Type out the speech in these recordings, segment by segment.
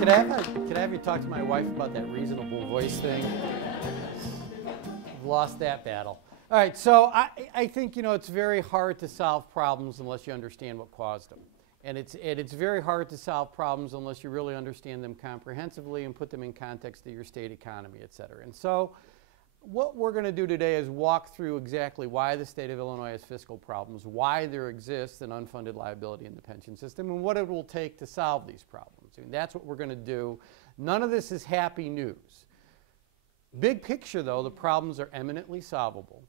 Could I have you talk to my wife about that reasonable voice thing? I've lost that battle. All right, so I think, you know, it's very hard to solve problems unless you understand what caused them. And it's very hard to solve problems unless you really understand them comprehensively and put them in context of your state economy, et cetera. And so what we're going to do today is walk through exactly why the state of Illinois has fiscal problems, why there exists an unfunded liability in the pension system, and what it will take to solve these problems. I mean, that's what we're going to do. None of this is happy news. Big picture, though, the problems are eminently solvable.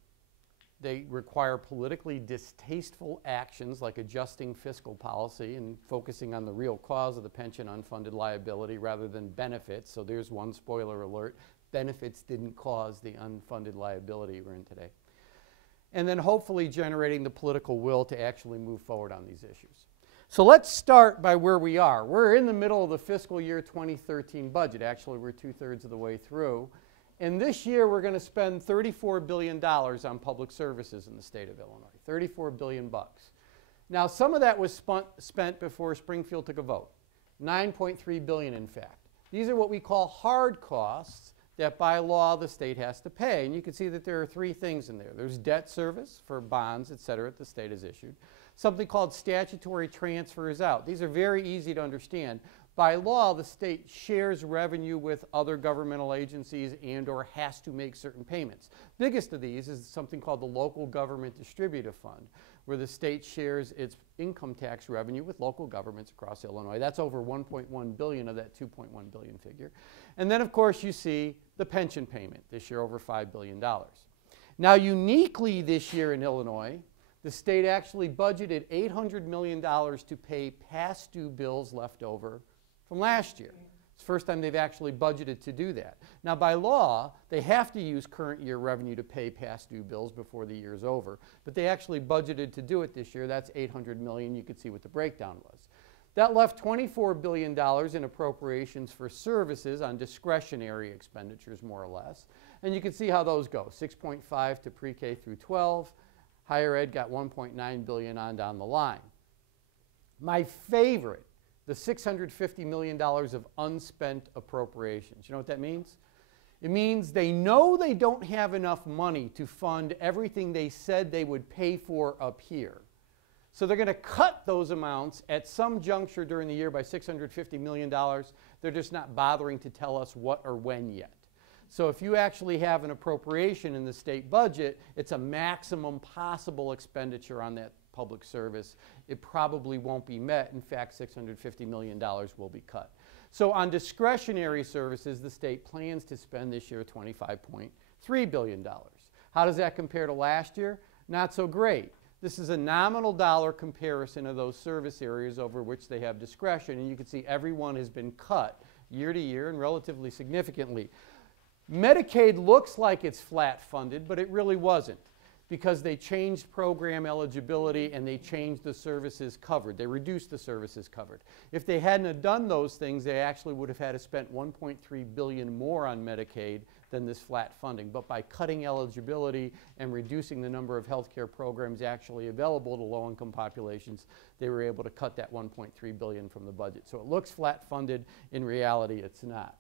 They require politically distasteful actions like adjusting fiscal policy and focusing on the real cause of the pension unfunded liability rather than benefits. So there's one spoiler alert. Benefits didn't cause the unfunded liability we're in today. And then hopefully generating the political will to actually move forward on these issues. So let's start by where we are. We're in the middle of the fiscal year 2013 budget. Actually, we're 2/3 of the way through. And this year, we're going to spend $34 billion on public services in the state of Illinois, $34 billion bucks. Now, some of that was spent before Springfield took a vote, $9.3 billion in fact. These are what we call hard costs that by law the state has to pay. And you can see that there are three things in there. There's debt service for bonds, et cetera, that the state has issued. Something called statutory transfers out. These are very easy to understand. By law, the state shares revenue with other governmental agencies and or has to make certain payments. Biggest of these is something called the Local Government Distributive Fund, where the state shares its income tax revenue with local governments across Illinois. That's over $1.1 billion of that $2.1 billion figure. And then, of course, you see the pension payment, this year over $5 billion. Now, uniquely this year in Illinois, the state actually budgeted $800 million to pay past due bills left over from last year. It's the first time they've actually budgeted to do that. Now, by law, they have to use current year revenue to pay past due bills before the year's over, but they actually budgeted to do it this year. That's $800 million. You can see what the breakdown was. That left $24 billion in appropriations for services on discretionary expenditures, more or less. And you can see how those go. 6.5 to pre-K through 12. Higher ed got $1.9 billion on down the line. My favorite, the $650 million of unspent appropriations. You know what that means? It means they know they don't have enough money to fund everything they said they would pay for up here. So they're going to cut those amounts at some juncture during the year by $650 million. They're just not bothering to tell us what or when yet. So if you actually have an appropriation in the state budget, it's a maximum possible expenditure on that public service. It probably won't be met. In fact, $650 million will be cut. So on discretionary services, the state plans to spend this year $25.3 billion. How does that compare to last year? Not so great. This is a nominal dollar comparison of those service areas over which they have discretion, and you can see every one has been cut year to year and relatively significantly. Medicaid looks like it's flat funded, but it really wasn't, because they changed program eligibility and they changed the services covered. They reduced the services covered. If they hadn't have done those things, they actually would have had to spend $1.3 billion more on Medicaid than this flat funding. But by cutting eligibility and reducing the number of health care programs actually available to low-income populations, they were able to cut that $1.3 billion from the budget. So it looks flat funded. In reality, it's not.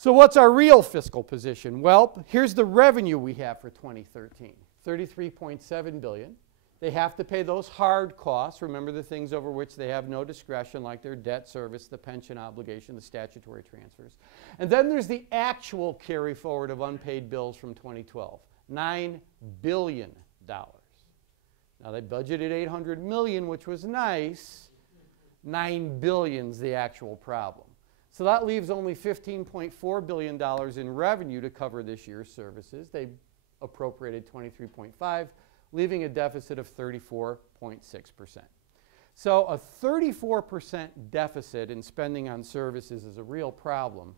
So what's our real fiscal position? Well, here's the revenue we have for 2013, $33.7 billion. They have to pay those hard costs. Remember the things over which they have no discretion, like their debt service, the pension obligation, the statutory transfers. And then there's the actual carry forward of unpaid bills from 2012, $9 billion. Now they budgeted $800 million, which was nice. $9 billion's the actual problem. So that leaves only $15.4 billion in revenue to cover this year's services. They appropriated 23.5, leaving a deficit of 34.6%. So a 34% deficit in spending on services is a real problem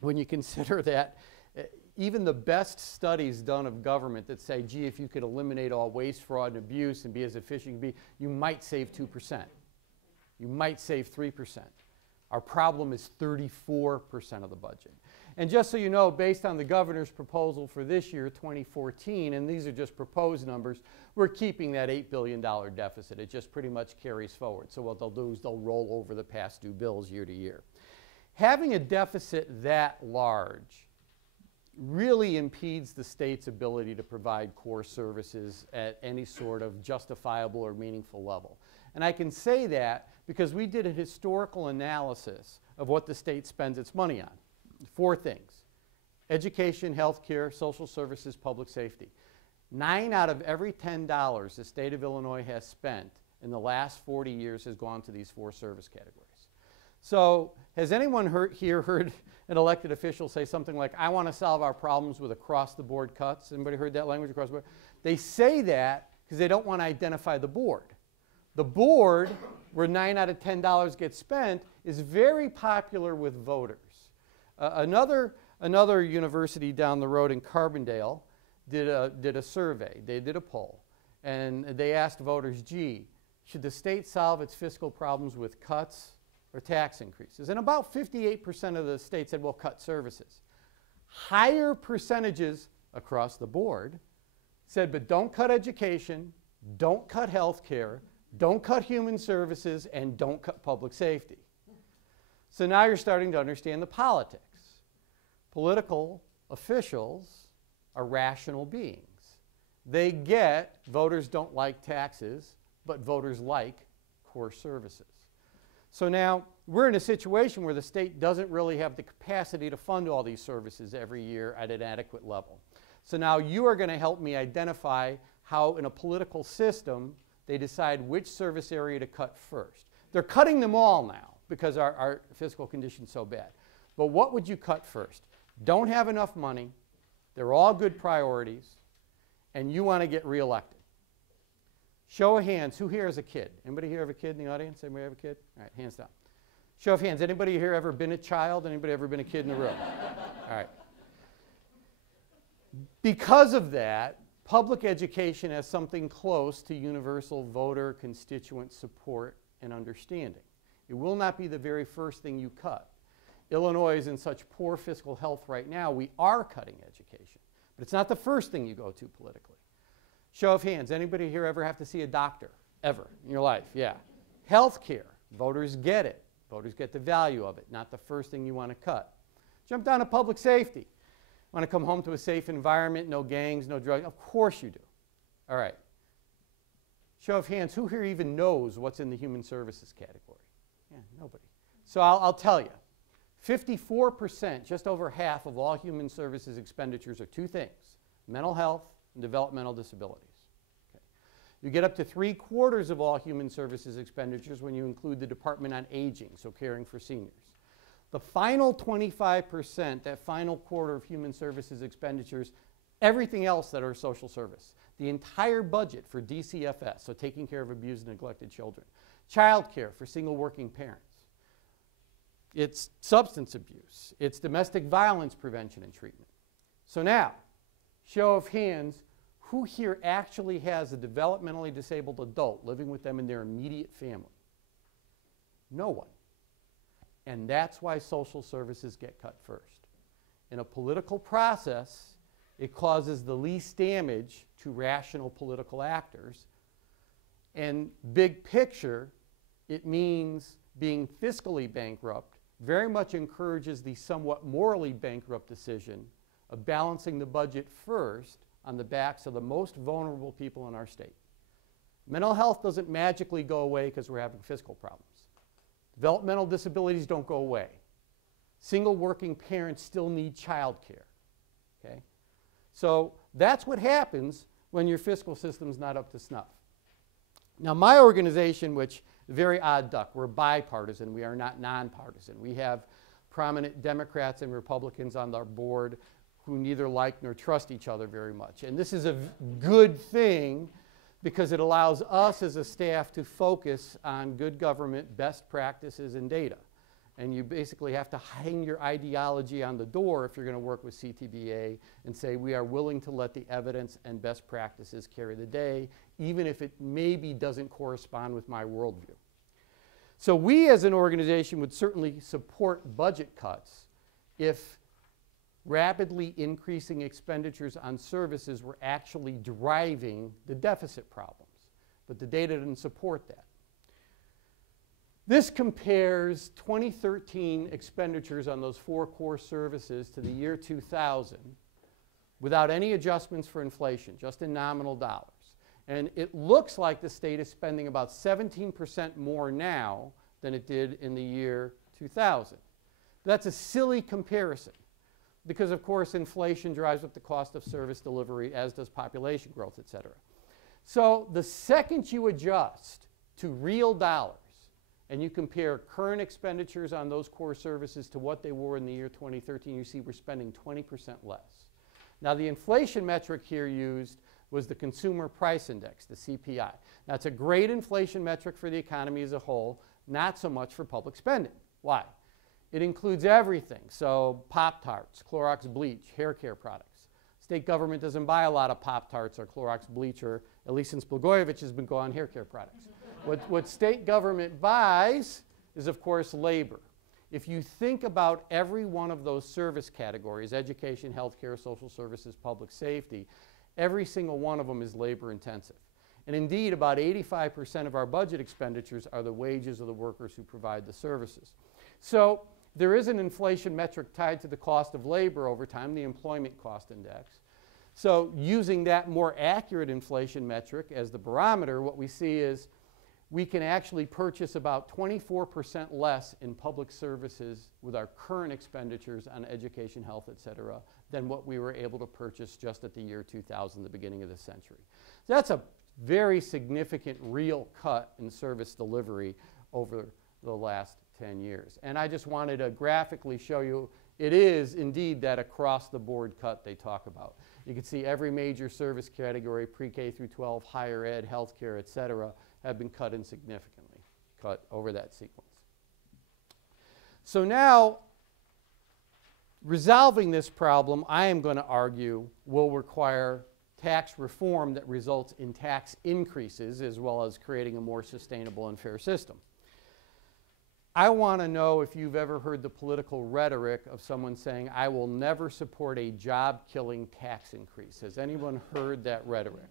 when you consider that even the best studies done of government that say, gee, if you could eliminate all waste, fraud, and abuse and be as efficient as you can be, you might save 2%. You might save 3%. Our problem is 34% of the budget. And just so you know, based on the governor's proposal for this year, 2014, and these are just proposed numbers, we're keeping that $8 billion deficit. It just pretty much carries forward. So what they'll do is they'll roll over the past due bills year to year. Having a deficit that large really impedes the state's ability to provide core services at any sort of justifiable or meaningful level. And I can say that because we did a historical analysis of what the state spends its money on. 4 things: education, healthcare, social services, public safety. 9 out of every $10 the state of Illinois has spent in the last 40 years has gone to these 4 service categories. So has anyone here heard an elected official say something like, I want to solve our problems with across-the-board cuts? Anybody heard that language, across the board? They say that because they don't want to identify the board. The board, where 9 out of $10 gets spent, is very popular with voters. Another university down the road in Carbondale did a survey. They did a poll. And they asked voters, gee, should the state solve its fiscal problems with cuts or tax increases? And about 58% of the state said, well, cut services. Higher percentages across the board said, but don't cut education, don't cut health care, don't cut human services, and don't cut public safety. So now you're starting to understand the politics. Political officials are rational beings. They get voters don't like taxes, but voters like core services. So now we're in a situation where the state doesn't really have the capacity to fund all these services every year at an adequate level. So now you are going to help me identify how in a political system they decide which service area to cut first. They're cutting them all now because our fiscal condition's so bad. But what would you cut first? Don't have enough money, they're all good priorities, and you want to get reelected. Show of hands, who here is a kid? Anybody here have a kid in the audience? Anybody have a kid? All right, hands down. Show of hands, anybody here ever been a child? Anybody ever been a kid in the room? All right. Because of that, public education has something close to universal voter constituent support and understanding. It will not be the very first thing you cut. Illinois is in such poor fiscal health right now, we are cutting education. But it's not the first thing you go to politically. Show of hands, anybody here ever have to see a doctor? Ever in your life? Yeah. Health care, voters get it. Voters get the value of it, not the first thing you want to cut. Jump down to public safety. Want to come home to a safe environment, no gangs, no drugs? Of course you do. All right. Show of hands, who here even knows what's in the human services category? Yeah, nobody. So I'll tell you. 54%, just over half of all human services expenditures are 2 things: mental health and developmental disabilities. Okay. You get up to 3/4 of all human services expenditures when you include the Department on Aging, so caring for seniors. The final 25%, that final quarter of human services expenditures, everything else that are social service. The entire budget for DCFS, so taking care of abused and neglected children. Child care for single working parents. It's substance abuse. It's domestic violence prevention and treatment. So now, show of hands, who here actually has a developmentally disabled adult living with them in their immediate family? No one. And that's why social services get cut first. In a political process, it causes the least damage to rational political actors. And big picture, it means being fiscally bankrupt very much encourages the somewhat morally bankrupt decision of balancing the budget first on the backs of the most vulnerable people in our state. Mental health doesn't magically go away because we're having fiscal problems. Developmental disabilities don't go away. Single working parents still need child care. Okay? So that's what happens when your fiscal system's not up to snuff. Now my organization, which very odd duck, we're bipartisan, we are not nonpartisan. We have prominent Democrats and Republicans on our board who neither like nor trust each other very much. And this is a good thing because it allows us as a staff to focus on good government, best practices, and data. And you basically have to hang your ideology on the door if you're going to work with CTBA and say we are willing to let the evidence and best practices carry the day, even if it maybe doesn't correspond with my worldview. So we as an organization would certainly support budget cuts if rapidly increasing expenditures on services were actually driving the deficit problems. But the data didn't support that. This compares 2013 expenditures on those 4 core services to the year 2000 without any adjustments for inflation, just in nominal dollars. And it looks like the state is spending about 17% more now than it did in the year 2000. That's a silly comparison because, of course, inflation drives up the cost of service delivery, as does population growth, et cetera. So the second you adjust to real dollars and you compare current expenditures on those core services to what they were in the year 2013, you see we're spending 20% less. Now, the inflation metric here used was the Consumer Price Index, the CPI. Now, it's a great inflation metric for the economy as a whole, not so much for public spending. Why? It includes everything. So Pop-Tarts, Clorox bleach, hair care products. State government doesn't buy a lot of Pop-Tarts or Clorox bleach, or at least since Blagojevich has been going hair care products. What state government buys is, of course, labor. If you think about every one of those service categories, education, healthcare, social services, public safety, every single one of them is labor intensive. And indeed, about 85% of our budget expenditures are the wages of the workers who provide the services. So there is an inflation metric tied to the cost of labor over time, the employment cost index. So using that more accurate inflation metric as the barometer, what we see is we can actually purchase about 24% less in public services with our current expenditures on education, health, et cetera, than what we were able to purchase just at the year 2000, the beginning of the century. So that's a very significant real cut in service delivery over the last 10 years. And I just wanted to graphically show you it is indeed that across-the-board cut they talk about. You can see every major service category, pre-K through 12, higher ed, healthcare, et cetera, have been cut insignificantly, cut over that sequence. So now, resolving this problem, I am going to argue, will require tax reform that results in tax increases as well as creating a more sustainable and fair system. I want to know if you've ever heard the political rhetoric of someone saying, I will never support a job-killing tax increase. Has anyone heard that rhetoric?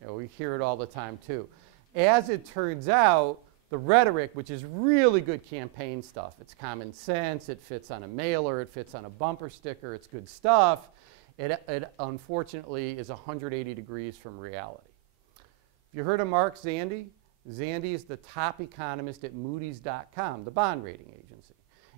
You know, we hear it all the time, too. As it turns out, the rhetoric, which is really good campaign stuff, it's common sense, it fits on a mailer, it fits on a bumper sticker, it's good stuff, it unfortunately is 180 degrees from reality. Have you heard of Mark Zandi? Zandi is the top economist at Moody's.com, the bond rating agency.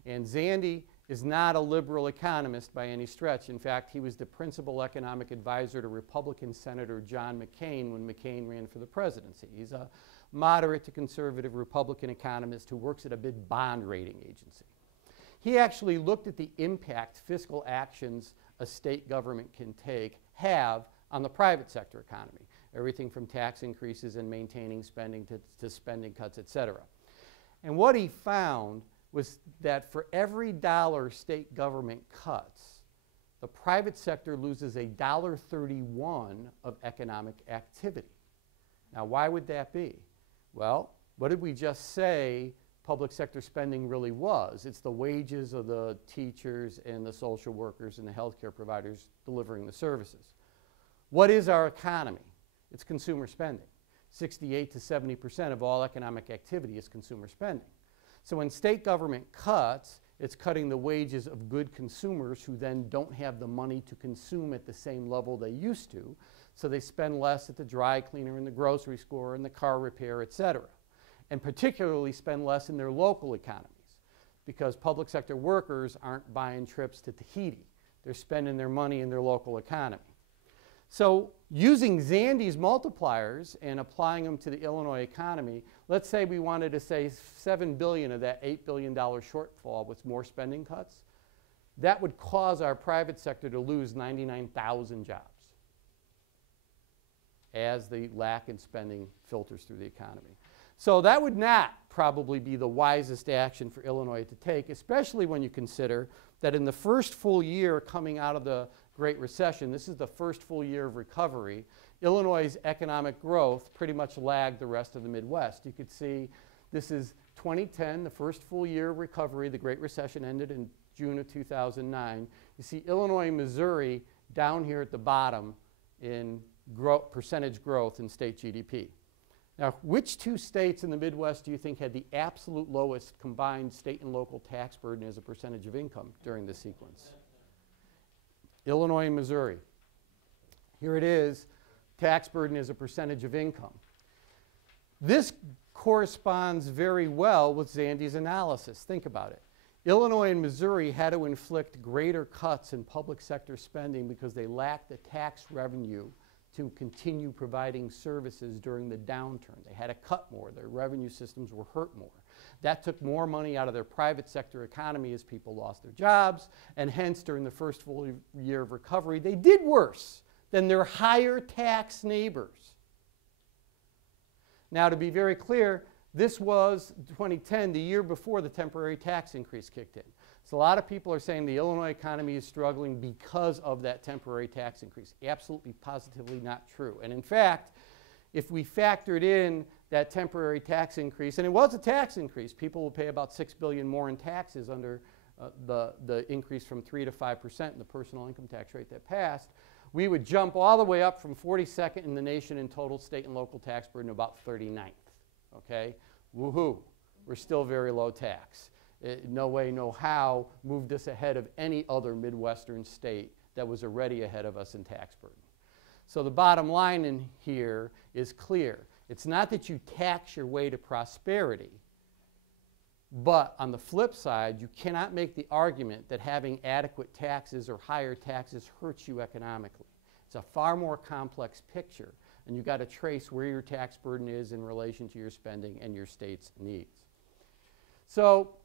And Zandi is not a liberal economist by any stretch. In fact, he was the principal economic advisor to Republican Senator John McCain when McCain ran for the presidency. He's a moderate to conservative Republican economist who works at a big bond rating agency. He actually looked at the impact fiscal actions a state government can have on the private sector economy. Everything from tax increases and maintaining spending to spending cuts, et cetera. And what he found was that for every dollar state government cuts, the private sector loses $1.31 of economic activity. Now, why would that be? Well, what did we just say public sector spending really was? It's the wages of the teachers and the social workers and the healthcare providers delivering the services. What is our economy? It's consumer spending. 68 to 70% of all economic activity is consumer spending. So when state government cuts, it's cutting the wages of good consumers who then don't have the money to consume at the same level they used to. So they spend less at the dry cleaner and the grocery store and the car repair, et cetera. And particularly spend less in their local economies because public sector workers aren't buying trips to Tahiti. They're spending their money in their local economy. So using Zandi's multipliers and applying them to the Illinois economy, let's say we wanted to say $7 billion of that $8 billion shortfall with more spending cuts. That would cause our private sector to lose 99,000 jobs as the lack in spending filters through the economy. So that would not probably be the wisest action for Illinois to take, especially when you consider that in the first full year coming out of the Great Recession, this is the first full year of recovery, Illinois' economic growth pretty much lagged the rest of the Midwest. You could see this is 2010, the first full year of recovery. The Great Recession ended in June of 2009. You see Illinois and Missouri down here at the bottom in percentage growth in state GDP. Now, which two states in the Midwest do you think had the absolute lowest combined state and local tax burden as a percentage of income during this sequence? Illinois and Missouri. Here it is, tax burden as a percentage of income. This corresponds very well with Zandy's analysis. Think about it. Illinois and Missouri had to inflict greater cuts in public sector spending because they lacked the tax revenue to continue providing services during the downturn. They had to cut more. Their revenue systems were hurt more. That took more money out of their private sector economy as people lost their jobs, and hence during the first full year of recovery, they did worse than their higher tax neighbors. Now, to be very clear, this was 2010, the year before the temporary tax increase kicked in. So a lot of people are saying the Illinois economy is struggling because of that temporary tax increase. Absolutely, positively not true. And in fact, if we factored in that temporary tax increase, and it was a tax increase, people will pay about $6 billion more in taxes under the increase from 3 to 5% in the personal income tax rate that passed, we would jump all the way up from 42nd in the nation in total state and local tax burden to about 39th. Okay? Woohoo. We're still very low tax. No way, no how moved us ahead of any other Midwestern state that was already ahead of us in tax burden. So the bottom line in here is clear. It's not that you tax your way to prosperity, but on the flip side, you cannot make the argument that having adequate taxes or higher taxes hurts you economically. It's a far more complex picture, and you've got to trace where your tax burden is in relation to your spending and your state's needs. So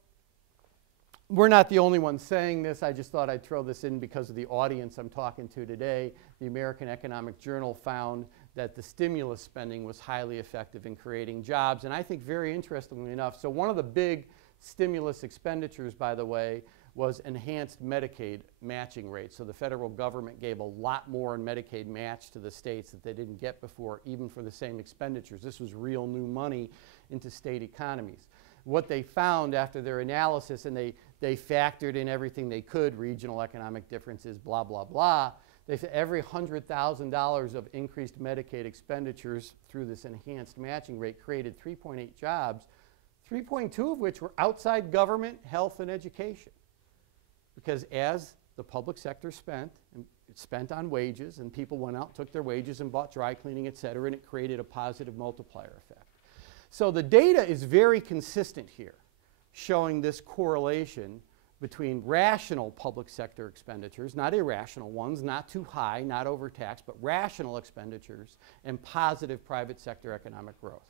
we're not the only ones saying this. I just thought I'd throw this in because of the audience I'm talking to today. The American Economic Journal found that the stimulus spending was highly effective in creating jobs, and I think very interestingly enough, so one of the big stimulus expenditures, by the way, was enhanced Medicaid matching rates. So the federal government gave a lot more in Medicaid match to the states that they didn't get before, even for the same expenditures. This was real new money into state economies. What they found after their analysis, and they factored in everything they could, regional economic differences, blah, blah, blah, they said every $100,000 of increased Medicaid expenditures through this enhanced matching rate created 3.8 jobs, 3.2 of which were outside government, health, and education. Because as the public sector spent on wages, and people went out, took their wages, and bought dry cleaning, et cetera, and it created a positive multiplier effect. So the data is very consistent here, showing this correlation between rational public sector expenditures, not irrational ones, not too high, not overtaxed, but rational expenditures, and positive private sector economic growth.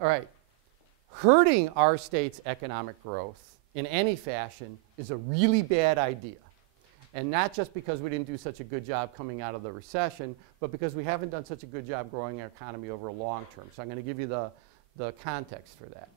All right, hurting our state's economic growth in any fashion is a really bad idea. And not just because we didn't do such a good job coming out of the recession, but because we haven't done such a good job growing our economy over a long term. So I'm going to give you the context for that.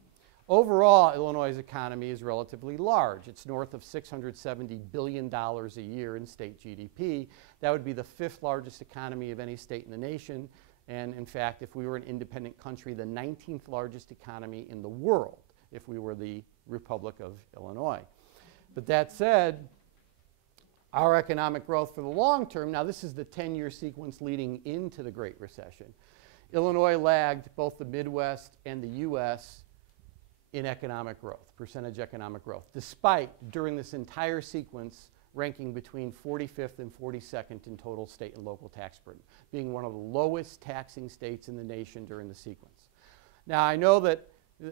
Overall, Illinois' economy is relatively large. It's north of $670 billion a year in state GDP. That would be the 5th largest economy of any state in the nation. And in fact, if we were an independent country, the 19th largest economy in the world, if we were the Republic of Illinois. But that said, our economic growth for the long term, now this is the 10-year sequence leading into the Great Recession. Illinois lagged both the Midwest and the U.S. in economic growth, percentage economic growth, despite during this entire sequence ranking between 45th and 42nd in total state and local tax burden, being one of the lowest taxing states in the nation during the sequence. Now I know that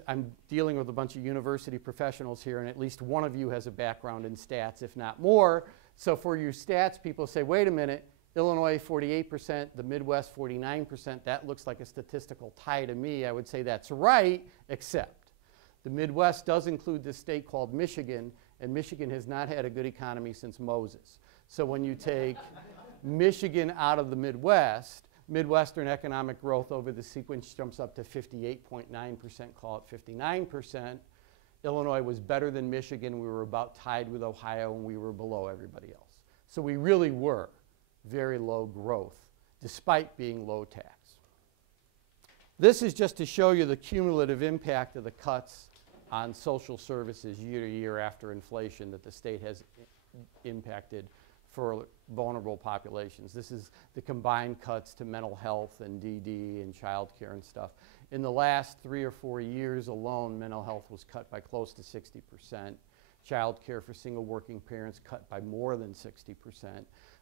I'm dealing with a bunch of university professionals here, and at least one of you has a background in stats, if not more. So for your stats, people say, wait a minute, Illinois 48%, the Midwest 49%, that looks like a statistical tie to me. I would say that's right, except the Midwest does include this state called Michigan, and Michigan has not had a good economy since Moses. So when you take Michigan out of the Midwest, Midwestern economic growth over the sequence jumps up to 58.9%, call it 59%. Illinois was better than Michigan. We were about tied with Ohio, and we were below everybody else. So we really were very low growth, despite being low tax. This is just to show you the cumulative impact of the cuts on social services year to year after inflation that the state has impacted for vulnerable populations. This is the combined cuts to mental health and DD and child care and stuff. In the last 3 or 4 years alone, mental health was cut by close to 60%. Child care for single working parents cut by more than 60%.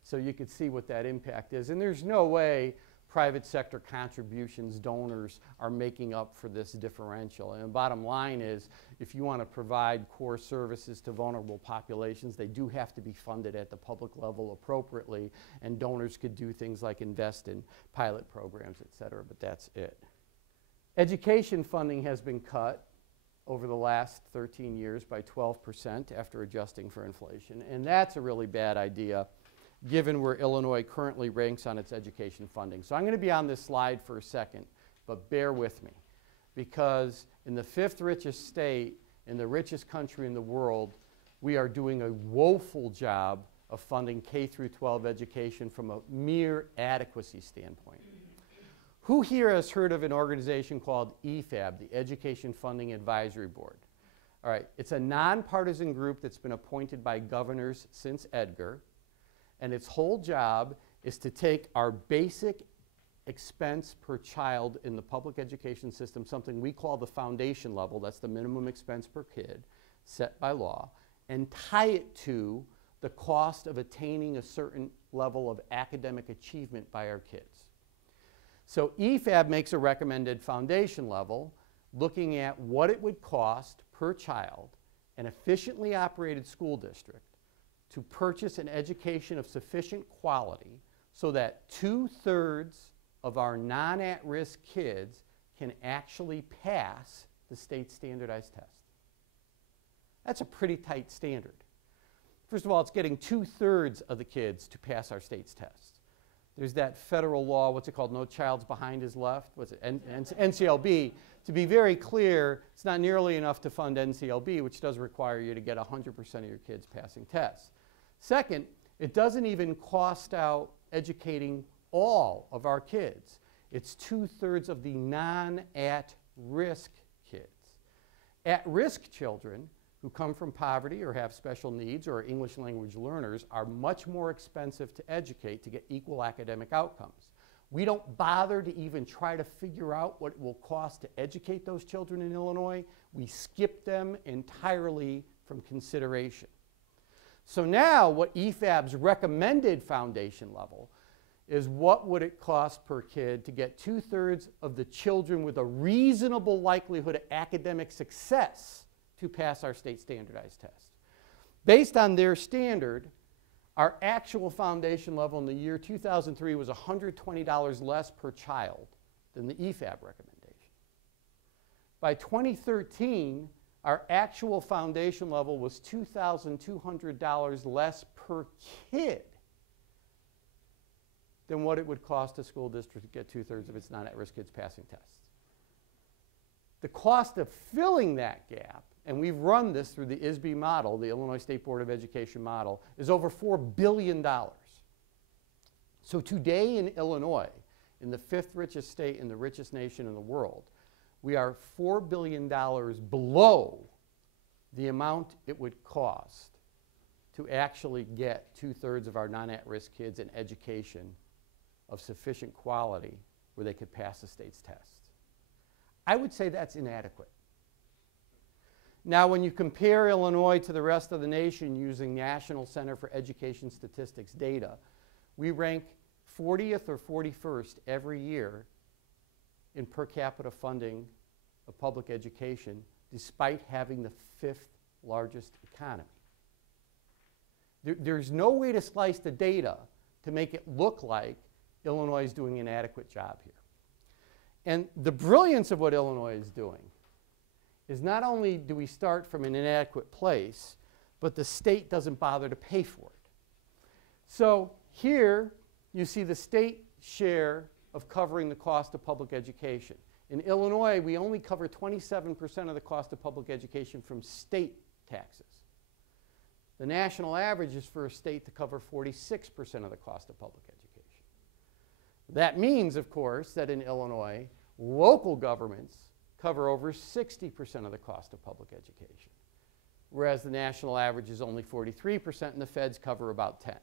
So you could see what that impact is. And there's no way private sector contributions, donors, are making up for this differential. And the bottom line is, if you want to provide core services to vulnerable populations, they do have to be funded at the public level appropriately, and donors could do things like invest in pilot programs, et cetera, but that's it. Education funding has been cut over the last 13 years by 12% after adjusting for inflation, and that's a really bad idea given where Illinois currently ranks on its education funding. So I'm going to be on this slide for a second, but bear with me, because in the 5th richest state, in the richest country in the world, we are doing a woeful job of funding K through 12 education from a mere adequacy standpoint. Who here has heard of an organization called EFAB, the Education Funding Advisory Board? All right, it's a nonpartisan group that's been appointed by governors since Edgar, and its whole job is to take our basic expense per child in the public education system, something we call the foundation level, that's the minimum expense per kid set by law, and tie it to the cost of attaining a certain level of academic achievement by our kids. So EFAB makes a recommended foundation level, looking at what it would cost per child, an efficiently operated school district, to purchase an education of sufficient quality so that 2/3 of our non-at-risk kids can actually pass the state standardized test. That's a pretty tight standard. First of all, it's getting 2/3 of the kids to pass our state's test. There's that federal law, what's it called, No Child's Behind is Left? What's it, NCLB. To be very clear, it's not nearly enough to fund NCLB, which does require you to get 100% of your kids passing tests. Second, it doesn't even cost out educating all of our kids. It's 2/3 of the non-at-risk kids. At-risk children who come from poverty or have special needs or are English language learners are much more expensive to educate to get equal academic outcomes. We don't bother to even try to figure out what it will cost to educate those children in Illinois. We skip them entirely from consideration. So now what EFAB's recommended foundation level is what would it cost per kid to get 2/3 of the children with a reasonable likelihood of academic success to pass our state standardized test. Based on their standard, our actual foundation level in the year 2003 was $120 less per child than the EFAB recommendation. By 2013, our actual foundation level was $2,200 less per kid than what it would cost a school district to get 2/3 of its non-at-risk kids passing tests. The cost of filling that gap, and we've run this through the ISB model, the Illinois State Board of Education model, is over $4 billion. So today in Illinois, in the 5th richest state in the richest nation in the world, we are $4 billion below the amount it would cost to actually get 2/3 of our non-at-risk kids an education of sufficient quality where they could pass the state's tests. I would say that's inadequate. Now, when you compare Illinois to the rest of the nation using National Center for Education Statistics data, we rank 40th or 41st every year in per capita funding of public education, despite having the 5th largest economy. There's no way to slice the data to make it look like Illinois is doing an adequate job here. And the brilliance of what Illinois is doing is not only do we start from an inadequate place, but the state doesn't bother to pay for it. So here you see the state share of covering the cost of public education. In Illinois, we only cover 27% of the cost of public education from state taxes. The national average is for a state to cover 46% of the cost of public education. That means, of course, that in Illinois, local governments cover over 60% of the cost of public education, whereas the national average is only 43% and the feds cover about 10%.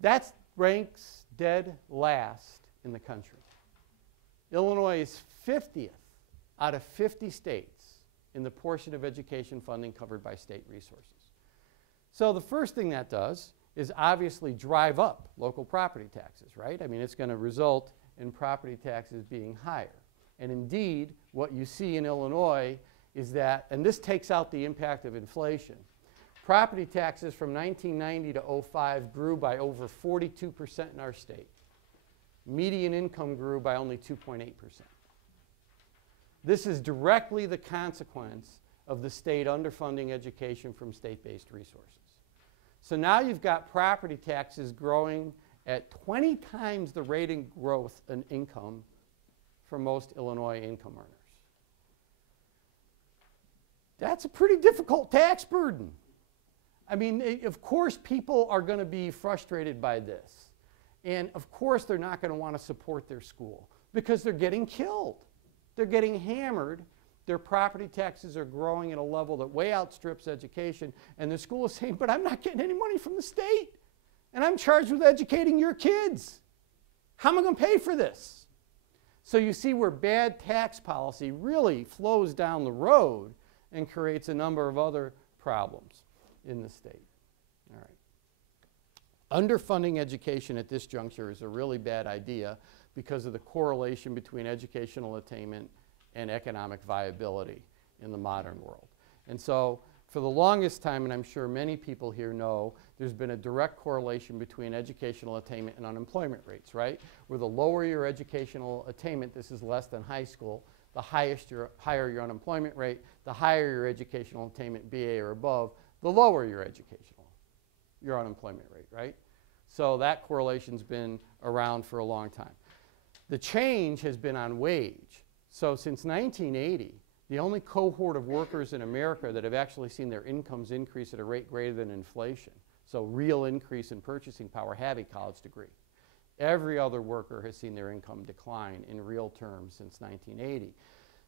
That ranks dead last in the country. Illinois is 50th out of 50 states in the portion of education funding covered by state resources. So the first thing that does is obviously drive up local property taxes, right? I mean, it's going to result in property taxes being higher. And indeed, what you see in Illinois is that, and this takes out the impact of inflation, property taxes from 1990 to 2005 grew by over 42% in our state. Median income grew by only 2.8%. This is directly the consequence of the state underfunding education from state-based resources. So now you've got property taxes growing at 20 times the rate of growth in income for most Illinois income earners. That's a pretty difficult tax burden. I mean, of course people are going to be frustrated by this. And of course they're not going to want to support their school because they're getting killed. They're getting hammered. Their property taxes are growing at a level that way outstrips education. And the school is saying, but I'm not getting any money from the state. And I'm charged with educating your kids. How am I going to pay for this? So you see where bad tax policy really flows down the road and creates a number of other problems in the state. All right. Underfunding education at this juncture is a really bad idea because of the correlation between educational attainment and economic viability in the modern world. And so for the longest time, and I'm sure many people here know, there's been a direct correlation between educational attainment and unemployment rates, right? Where the lower your educational attainment, this is less than high school, the higher your unemployment rate, the higher your educational attainment, BA or above, the lower your unemployment rate, right? So that correlation's been around for a long time. The change has been on wage. So since 1980, the only cohort of workers in America that have actually seen their incomes increase at a rate greater than inflation, so real increase in purchasing power, have a college degree. Every other worker has seen their income decline in real terms since 1980.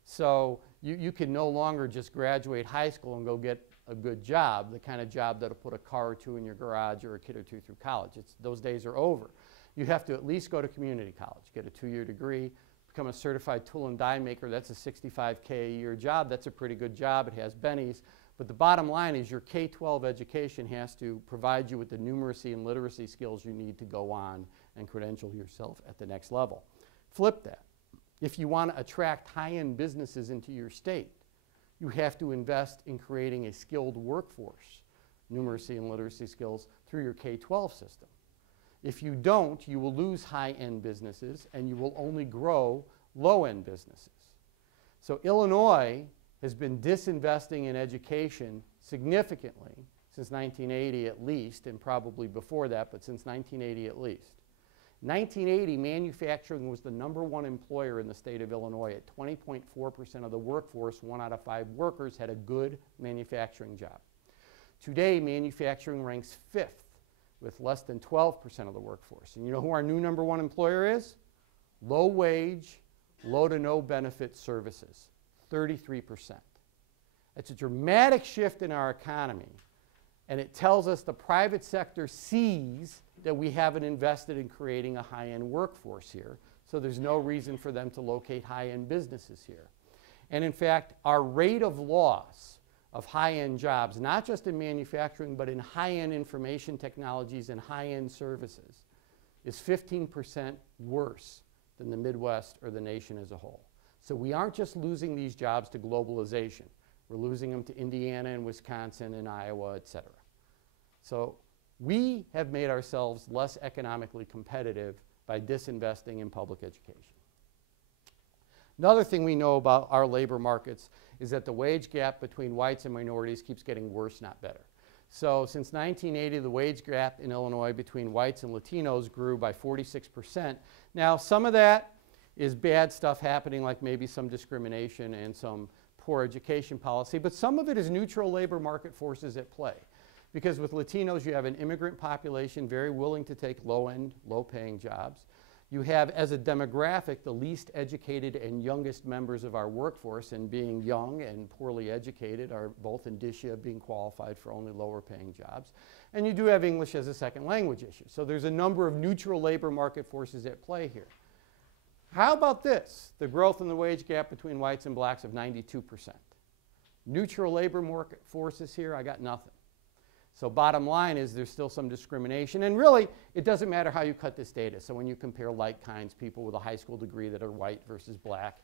So you can no longer just graduate high school and go get a good job, the kind of job that'll put a car or two in your garage or a kid or two through college. Those days are over. You have to at least go to community college, get a 2-year degree, become a certified tool and die maker. That's a $65K a year job. That's a pretty good job. It has bennies. But the bottom line is your K-12 education has to provide you with the numeracy and literacy skills you need to go on and credential yourself at the next level. Flip that. If you want to attract high-end businesses into your state, you have to invest in creating a skilled workforce, numeracy and literacy skills, through your K-12 system. If you don't, you will lose high-end businesses and you will only grow low-end businesses. So Illinois has been disinvesting in education significantly since 1980 at least, and probably before that, but since 1980 at least. 1980, manufacturing was the #1 employer in the state of Illinois. At 20.4% of the workforce, 1 out of 5 workers had a good manufacturing job. Today, manufacturing ranks 5th with less than 12% of the workforce. And you know who our new #1 employer is? Low wage, low to no benefit services, 33%. It's a dramatic shift in our economy. And it tells us the private sector sees that we haven't invested in creating a high-end workforce here. So there's no reason for them to locate high-end businesses here. And in fact, our rate of loss of high-end jobs, not just in manufacturing, but in high-end information technologies and high-end services, is 15% worse than the Midwest or the nation as a whole. So we aren't just losing these jobs to globalization. We're losing them to Indiana and Wisconsin and Iowa, et cetera. So we have made ourselves less economically competitive by disinvesting in public education. Another thing we know about our labor markets is that the wage gap between whites and minorities keeps getting worse, not better. So since 1980, the wage gap in Illinois between whites and Latinos grew by 46%. Now, some of that is bad stuff happening, like maybe some discrimination and some poor education policy, but some of it is neutral labor market forces at play. Because with Latinos, you have an immigrant population very willing to take low-end, low-paying jobs. You have, as a demographic, the least educated and youngest members of our workforce, and being young and poorly educated are both indicia of being qualified for only lower paying jobs. And you do have English as a second language issue. So there's a number of neutral labor market forces at play here. How about this? The growth in the wage gap between whites and blacks of 92%. Neutral labor market forces here, I got nothing. So bottom line is there's still some discrimination, and really it doesn't matter how you cut this data. So when you compare like kinds, people with a high school degree that are white versus black,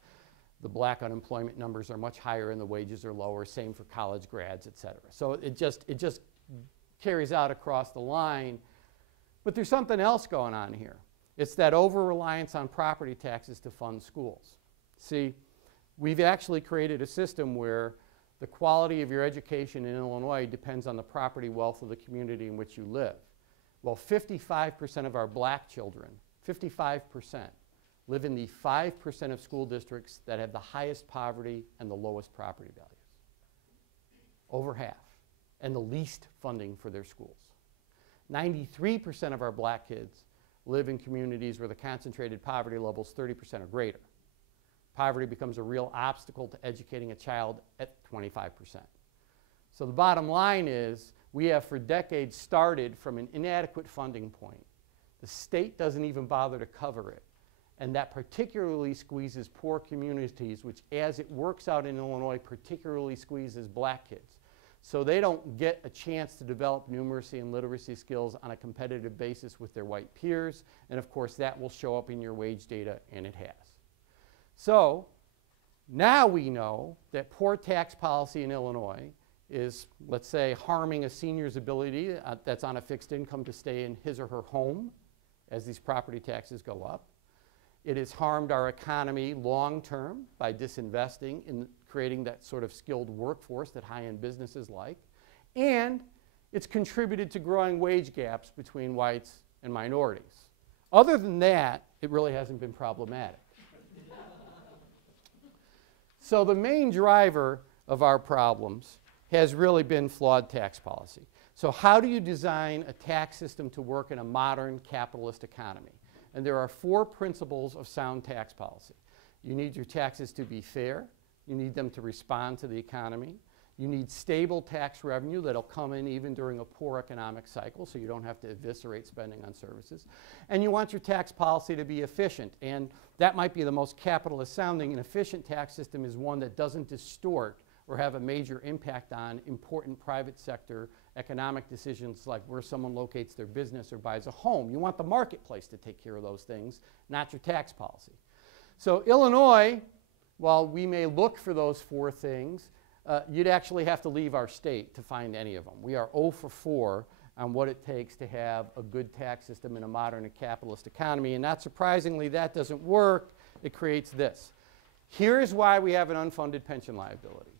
the black unemployment numbers are much higher and the wages are lower, same for college grads, et cetera. So it just carries out across the line. But there's something else going on here. It's that over-reliance on property taxes to fund schools. See, we've actually created a system where the quality of your education in Illinois depends on the property wealth of the community in which you live. Well, 55% of our black children, 55%, live in the 5% of school districts that have the highest poverty and the lowest property values. Over half. And the least funding for their schools. 93% of our black kids live in communities where the concentrated poverty level is 30% or greater. Poverty becomes a real obstacle to educating a child at 25%. So the bottom line is we have for decades started from an inadequate funding point. The state doesn't even bother to cover it. And that particularly squeezes poor communities, which as it works out in Illinois, particularly squeezes black kids. So they don't get a chance to develop numeracy and literacy skills on a competitive basis with their white peers. And of course that will show up in your wage data, and it has. So now we know that poor tax policy in Illinois is, let's say, harming a senior's ability that's on a fixed income to stay in his or her home as these property taxes go up. It has harmed our economy long term by disinvesting in creating that sort of skilled workforce that high-end businesses like. And it's contributed to growing wage gaps between whites and minorities. Other than that, it really hasn't been problematic. So the main driver of our problems has really been flawed tax policy. So how do you design a tax system to work in a modern capitalist economy? And there are 4 principles of sound tax policy. You need your taxes to be fair. You need them to respond to the economy. You need stable tax revenue that'll come in even during a poor economic cycle, so you don't have to eviscerate spending on services. And you want your tax policy to be efficient, and that might be the most capitalist sounding. An efficient tax system is one that doesn't distort or have a major impact on important private sector economic decisions like where someone locates their business or buys a home. You want the marketplace to take care of those things, not your tax policy. So Illinois, while we may look for those 4 things, you'd actually have to leave our state to find any of them. We are 0 for 4 on what it takes to have a good tax system in a modern and capitalist economy. And not surprisingly, that doesn't work. It creates this. Here's why we have an unfunded pension liability.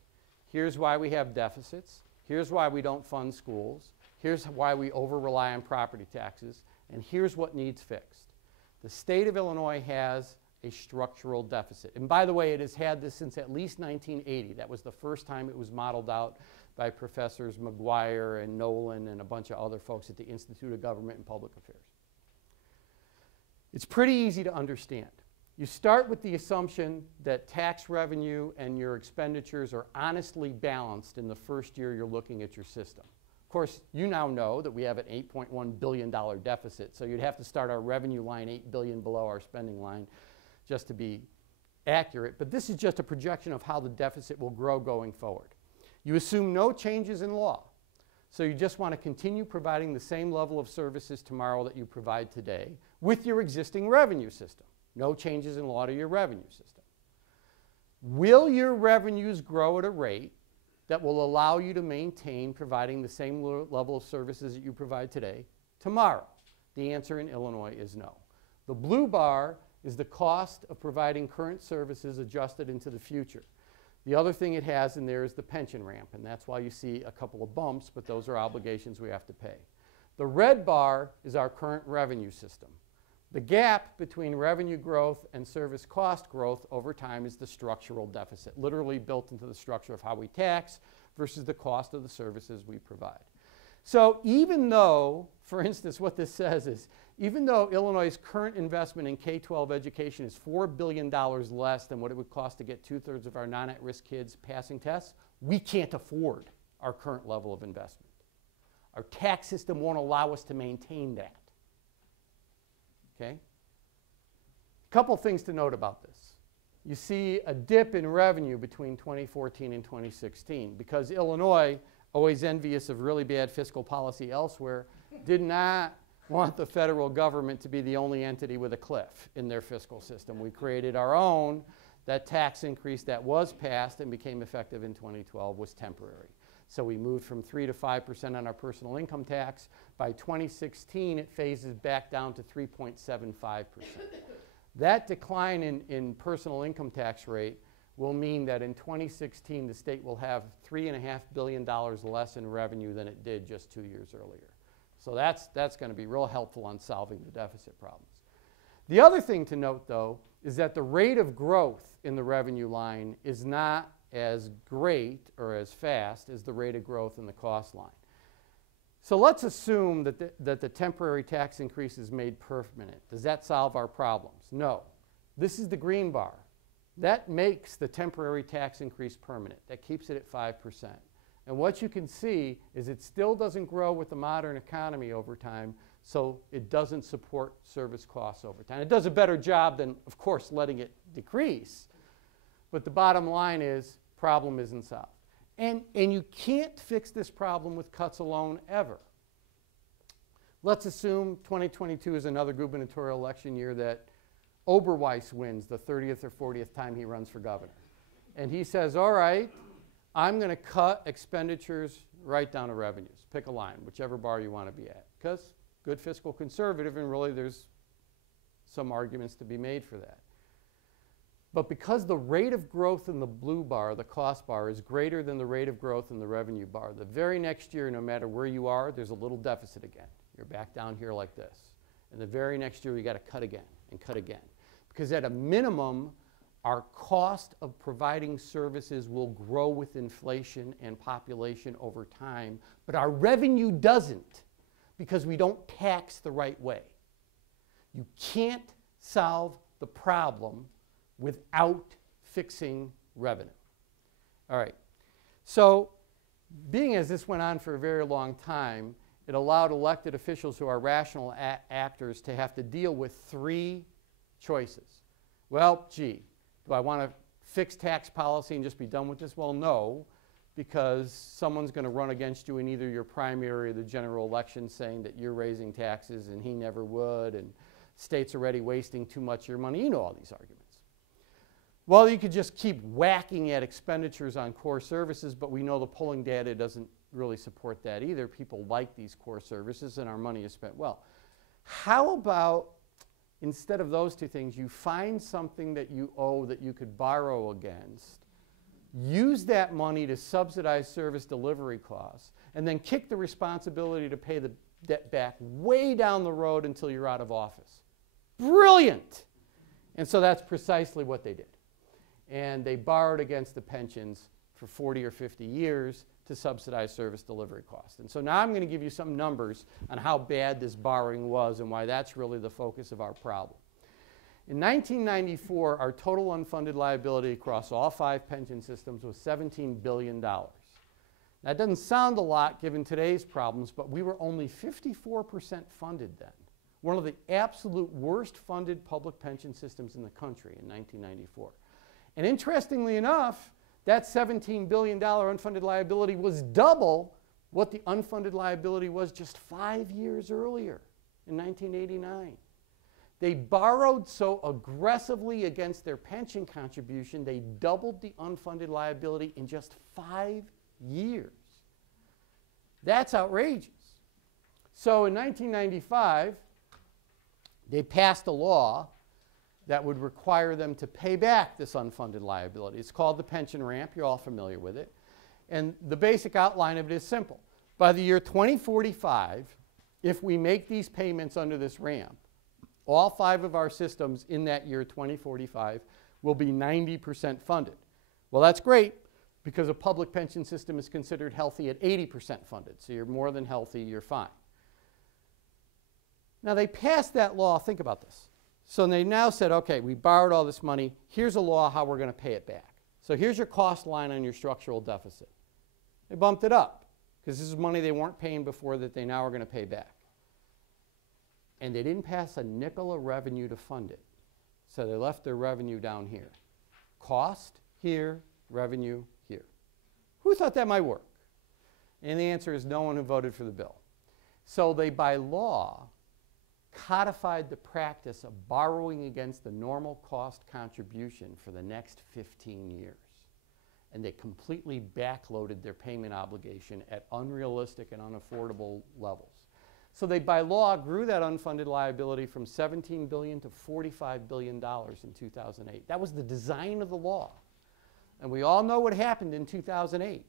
Here's why we have deficits. Here's why we don't fund schools. Here's why we over-rely on property taxes. And here's what needs fixed. The state of Illinois has a structural deficit. And by the way, it has had this since at least 1980. That was the first time it was modeled out by Professors McGuire and Nolan and a bunch of other folks at the Institute of Government and Public Affairs. It's pretty easy to understand. You start with the assumption that tax revenue and your expenditures are honestly balanced in the first year you're looking at your system. Of course, you now know that we have an $8.1 billion deficit, so you'd have to start our revenue line $8 billion below our spending line just to be accurate. But this is just a projection of how the deficit will grow going forward. You assume no changes in law, so you just want to continue providing the same level of services tomorrow that you provide today with your existing revenue system. No changes in law to your revenue system. Will your revenues grow at a rate that will allow you to maintain providing the same level of services that you provide today tomorrow? The answer in Illinois is no. The blue bar is the cost of providing current services adjusted into the future. The other thing it has in there is the pension ramp, and that's why you see a couple of bumps, but those are obligations we have to pay. The red bar is our current revenue system. The gap between revenue growth and service cost growth over time is the structural deficit, literally built into the structure of how we tax versus the cost of the services we provide. So even though, for instance, what this says is, even though Illinois' current investment in K-12 education is $4 billion less than what it would cost to get 2/3 of our non-at-risk kids passing tests, we can't afford our current level of investment. Our tax system won't allow us to maintain that. Okay? A couple things to note about this. You see a dip in revenue between 2014 and 2016 because Illinois, always envious of really bad fiscal policy elsewhere, did not want the federal government to be the only entity with a cliff in their fiscal system. We created our own. That tax increase that was passed and became effective in 2012 was temporary. So we moved from 3 to 5% on our personal income tax. By 2016, it phases back down to 3.75%. That decline in personal income tax rate will mean that in 2016, the state will have $3.5 billion less in revenue than it did just 2 years earlier. So that's going to be real helpful on solving the deficit problems. The other thing to note, though, is that the rate of growth in the revenue line is not as great or as fast as the rate of growth in the cost line. So let's assume that the temporary tax increase is made permanent. Does that solve our problems? No. This is the green bar. That makes the temporary tax increase permanent. That keeps it at 5%. And what you can see is it still doesn't grow with the modern economy over time, so it doesn't support service costs over time. It does a better job than, of course, letting it decrease. But the bottom line is, problem isn't solved. And you can't fix this problem with cuts alone ever. Let's assume 2022 is another gubernatorial election year that Oberweis wins the 30th or 40th time he runs for governor. And he says, all right, I'm going to cut expenditures right down to revenues. Pick a line, whichever bar you want to be at. Because good fiscal conservative, and really there's some arguments to be made for that. But because the rate of growth in the blue bar, the cost bar, is greater than the rate of growth in the revenue bar, the very next year, no matter where you are, there's a little deficit again. You're back down here like this. And the very next year, you got to cut again and cut again. Because at a minimum, our cost of providing services will grow with inflation and population over time, but our revenue doesn't because we don't tax the right way. You can't solve the problem without fixing revenue. All right. So being as this went on for a very long time, it allowed elected officials who are rational actors to have to deal with three choices. Well, gee, do I want to fix tax policy and just be done with this? Well, no, because someone's going to run against you in either your primary or the general election saying that you're raising taxes and he never would, and state's already wasting too much of your money. You know all these arguments. Well, you could just keep whacking at expenditures on core services, but we know the polling data doesn't really support that either. People like these core services and our money is spent well. How about, instead of those two things, you find something that you owe that you could borrow against, use that money to subsidize service delivery costs, and then kick the responsibility to pay the debt back way down the road until you're out of office. Brilliant! And so that's precisely what they did. And they borrowed against the pensions for 40 or 50 years to subsidize service delivery costs. And so now I'm going to give you some numbers on how bad this borrowing was and why that's really the focus of our problem. In 1994, our total unfunded liability across all 5 pension systems was $17 billion. That doesn't sound a lot given today's problems, but we were only 54% funded then. One of the absolute worst funded public pension systems in the country in 1994. And interestingly enough, that $17 billion unfunded liability was double what the unfunded liability was just 5 years earlier in 1989. They borrowed so aggressively against their pension contribution, they doubled the unfunded liability in just 5 years. That's outrageous. So in 1995, they passed a law that would require them to pay back this unfunded liability. It's called the pension ramp. You're all familiar with it. And the basic outline of it is simple. By the year 2045, if we make these payments under this ramp, all 5 of our systems in that year 2045 will be 90% funded. Well, that's great because a public pension system is considered healthy at 80% funded. So you're more than healthy, you're fine. Now they passed that law, think about this. So they now said, okay, we borrowed all this money, here's a law how we're going to pay it back. So here's your cost line on your structural deficit. They bumped it up because this is money they weren't paying before that they now are going to pay back. And they didn't pass a nickel of revenue to fund it. So they left their revenue down here. Cost here, revenue here. Who thought that might work? And the answer is no one who voted for the bill. So they, by law, codified the practice of borrowing against the normal cost contribution for the next 15 years. And they completely backloaded their payment obligation at unrealistic and unaffordable levels. So they, by law, grew that unfunded liability from $17 billion to $45 billion in 2008. That was the design of the law. And we all know what happened in 2008.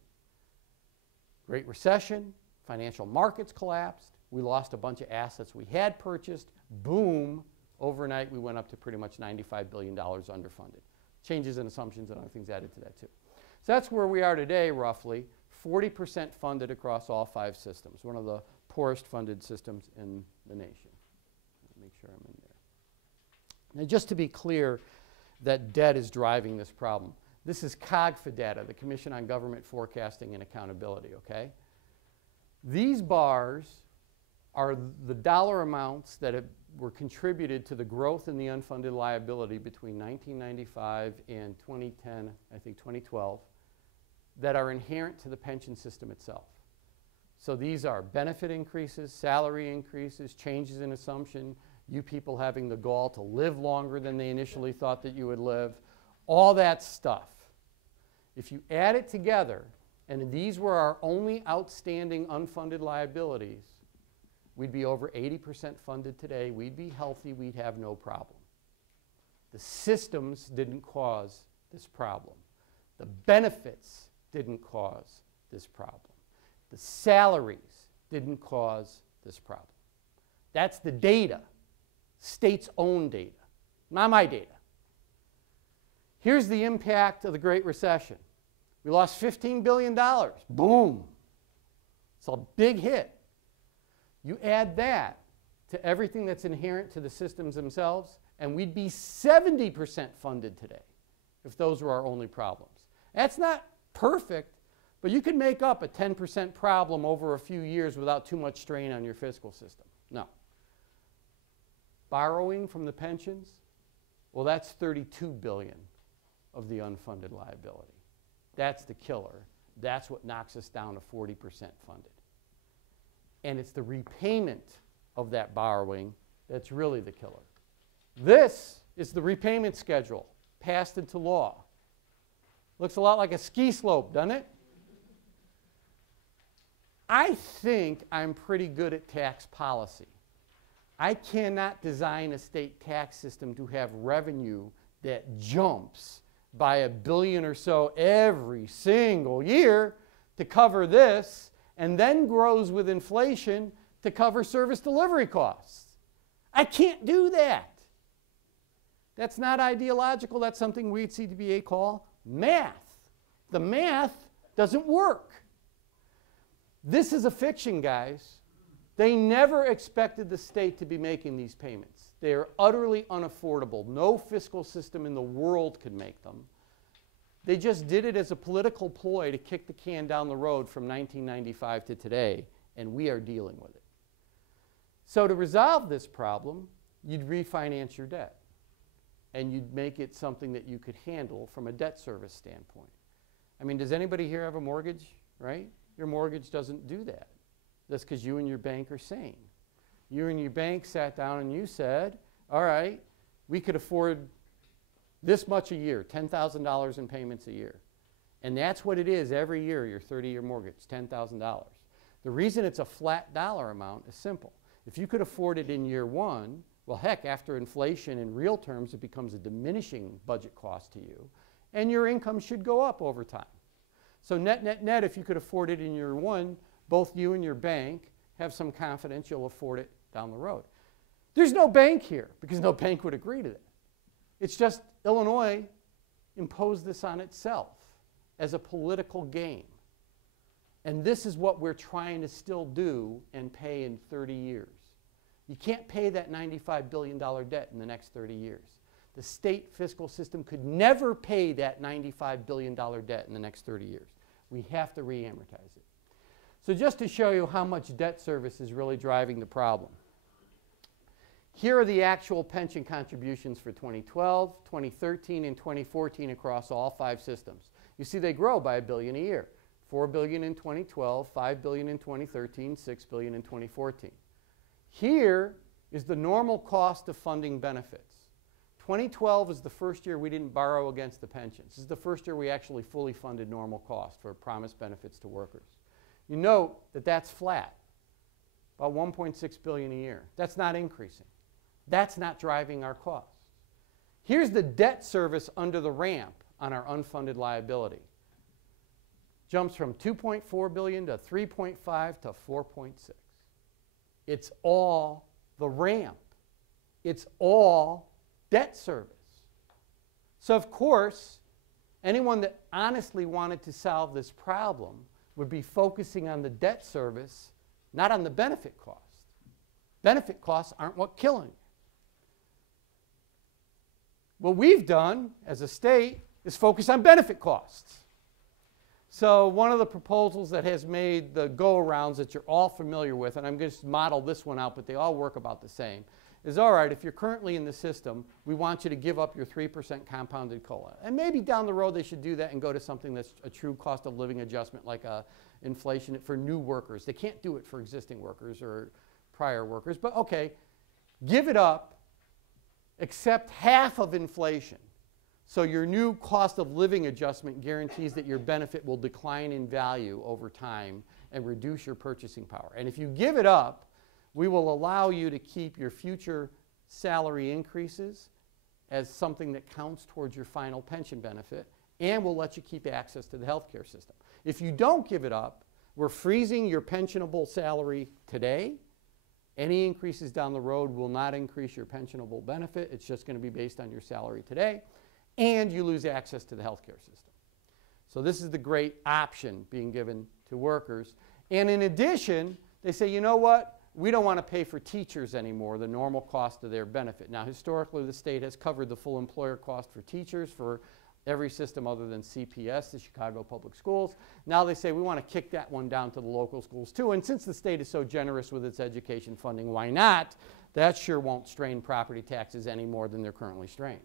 Great recession, financial markets collapsed, we lost a bunch of assets we had purchased, boom, overnight we went up to pretty much $95 billion underfunded. Changes in assumptions and other things added to that too. So that's where we are today, roughly, 40% funded across all 5 systems, one of the poorest funded systems in the nation. Make sure I'm in there. Now, just to be clear that debt is driving this problem. This is COGFA data, the Commission on Government Forecasting and Accountability, okay? These bars are the dollar amounts that were contributed to the growth in the unfunded liability between 1995 and 2010, I think 2012, that are inherent to the pension system itself. So these are benefit increases, salary increases, changes in assumption, you people having the gall to live longer than they initially thought that you would live, all that stuff. If you add it together, and these were our only outstanding unfunded liabilities, we'd be over 80% funded today, we'd be healthy, we'd have no problem. The systems didn't cause this problem. The benefits didn't cause this problem. The salaries didn't cause this problem. That's the data, states' own data, not my data. Here's the impact of the Great Recession. We lost $15 billion. Boom. It's a big hit. You add that to everything that's inherent to the systems themselves, and we'd be 70% funded today if those were our only problems. That's not perfect, but you can make up a 10% problem over a few years without too much strain on your fiscal system. No. Borrowing from the pensions, well, that's $32 billion of the unfunded liability. That's the killer. That's what knocks us down to 40% funded. And it's the repayment of that borrowing that's really the killer. This is the repayment schedule passed into law. Looks a lot like a ski slope, doesn't it? I think I'm pretty good at tax policy. I cannot design a state tax system to have revenue that jumps by $1 billion or so every single year to cover this and then grows with inflation to cover service delivery costs. I can't do that. That's not ideological. That's something we at CTBA call math. The math doesn't work. This is a fiction, guys. They never expected the state to be making these payments. They are utterly unaffordable. No fiscal system in the world could make them. They just did it as a political ploy to kick the can down the road from 1995 to today, and we are dealing with it. So to resolve this problem, you'd refinance your debt, and you'd make it something that you could handle from a debt service standpoint. I mean, does anybody here have a mortgage, right? Your mortgage doesn't do that. That's because you and your bank are sane. You and your bank sat down and you said, all right, we could afford this much a year, $10,000 in payments a year. And that's what it is every year, your 30-year mortgage, $10,000. The reason it's a flat dollar amount is simple. If you could afford it in year one, well, heck, after inflation in real terms, it becomes a diminishing budget cost to you, and your income should go up over time. So net, net, net, if you could afford it in year one, both you and your bank have some confidence you'll afford it down the road. There's no bank here because no bank would agree to that. It's just Illinois imposed this on itself. as a political game. And this is what we're trying to still do and pay in 30 years. You can't pay that $95 billion debt in the next 30 years. The state fiscal system could never pay that $95 billion debt in the next 30 years. We have to re-amortize it. So just to show you how much debt service is really driving the problem. Here are the actual pension contributions for 2012, 2013, and 2014 across all 5 systems. You see they grow by $1 billion a year. $4 billion in 2012, $5 billion in 2013, $6 billion in 2014. Here is the normal cost of funding benefits. 2012 is the first year we didn't borrow against the pensions. This is the first year we actually fully funded normal cost for promised benefits to workers. You note that that's flat, about $1.6 billion a year. That's not increasing. That's not driving our costs. Here's the debt service under the ramp on our unfunded liability. Jumps from $2.4 billion to $3.5 to $4.6. It's all the ramp. It's all debt service. So of course, anyone that honestly wanted to solve this problem would be focusing on the debt service, not on the benefit cost. Benefit costs aren't what's killing you. What we've done as a state is focus on benefit costs. So one of the proposals that has made the go-arounds that you're all familiar with, and I'm going to model this one out, but they all work about the same, is all right, if you're currently in the system, we want you to give up your 3% compounded COLA. And maybe down the road they should do that and go to something that's a true cost of living adjustment like inflation for new workers. They can't do it for existing workers or prior workers, but okay, give it up, accept half of inflation. So your new cost of living adjustment guarantees that your benefit will decline in value over time and reduce your purchasing power. And if you give it up, we will allow you to keep your future salary increases as something that counts towards your final pension benefit, and we'll let you keep access to the healthcare system. If you don't give it up, we're freezing your pensionable salary today. Any increases down the road will not increase your pensionable benefit. It's just going to be based on your salary today. And you lose access to the healthcare system. So this is the great option being given to workers. And in addition, they say, you know what? We don't want to pay for teachers anymore, the normal cost of their benefit. Now, historically, the state has covered the full employer cost for teachers for every system other than CPS, the Chicago Public Schools. Now they say we want to kick that one down to the local schools too. And since the state is so generous with its education funding, why not? That sure won't strain property taxes any more than they're currently strained.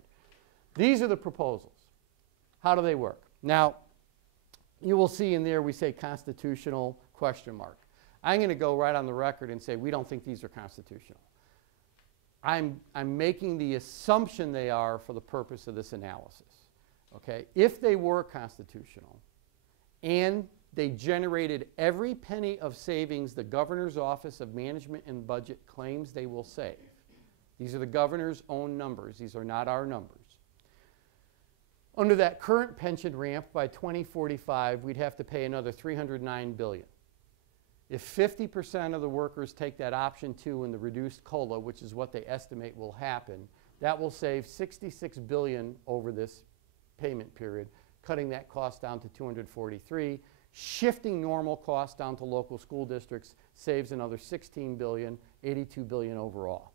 These are the proposals. How do they work? Now, you will see in there we say constitutional question mark. I'm going to go right on the record and say we don't think these are constitutional. I'm making the assumption they are for the purpose of this analysis. Okay? If they were constitutional and they generated every penny of savings the Governor's Office of Management and Budget claims they will save. These are the Governor's own numbers. These are not our numbers. Under that current pension ramp, by 2045, we'd have to pay another $309 billion. If 50% of the workers take that option 2 in the reduced COLA, which is what they estimate will happen, that will save $66 billion over this payment period, cutting that cost down to $243. Shifting normal costs down to local school districts saves another $16 billion, $82 billion overall.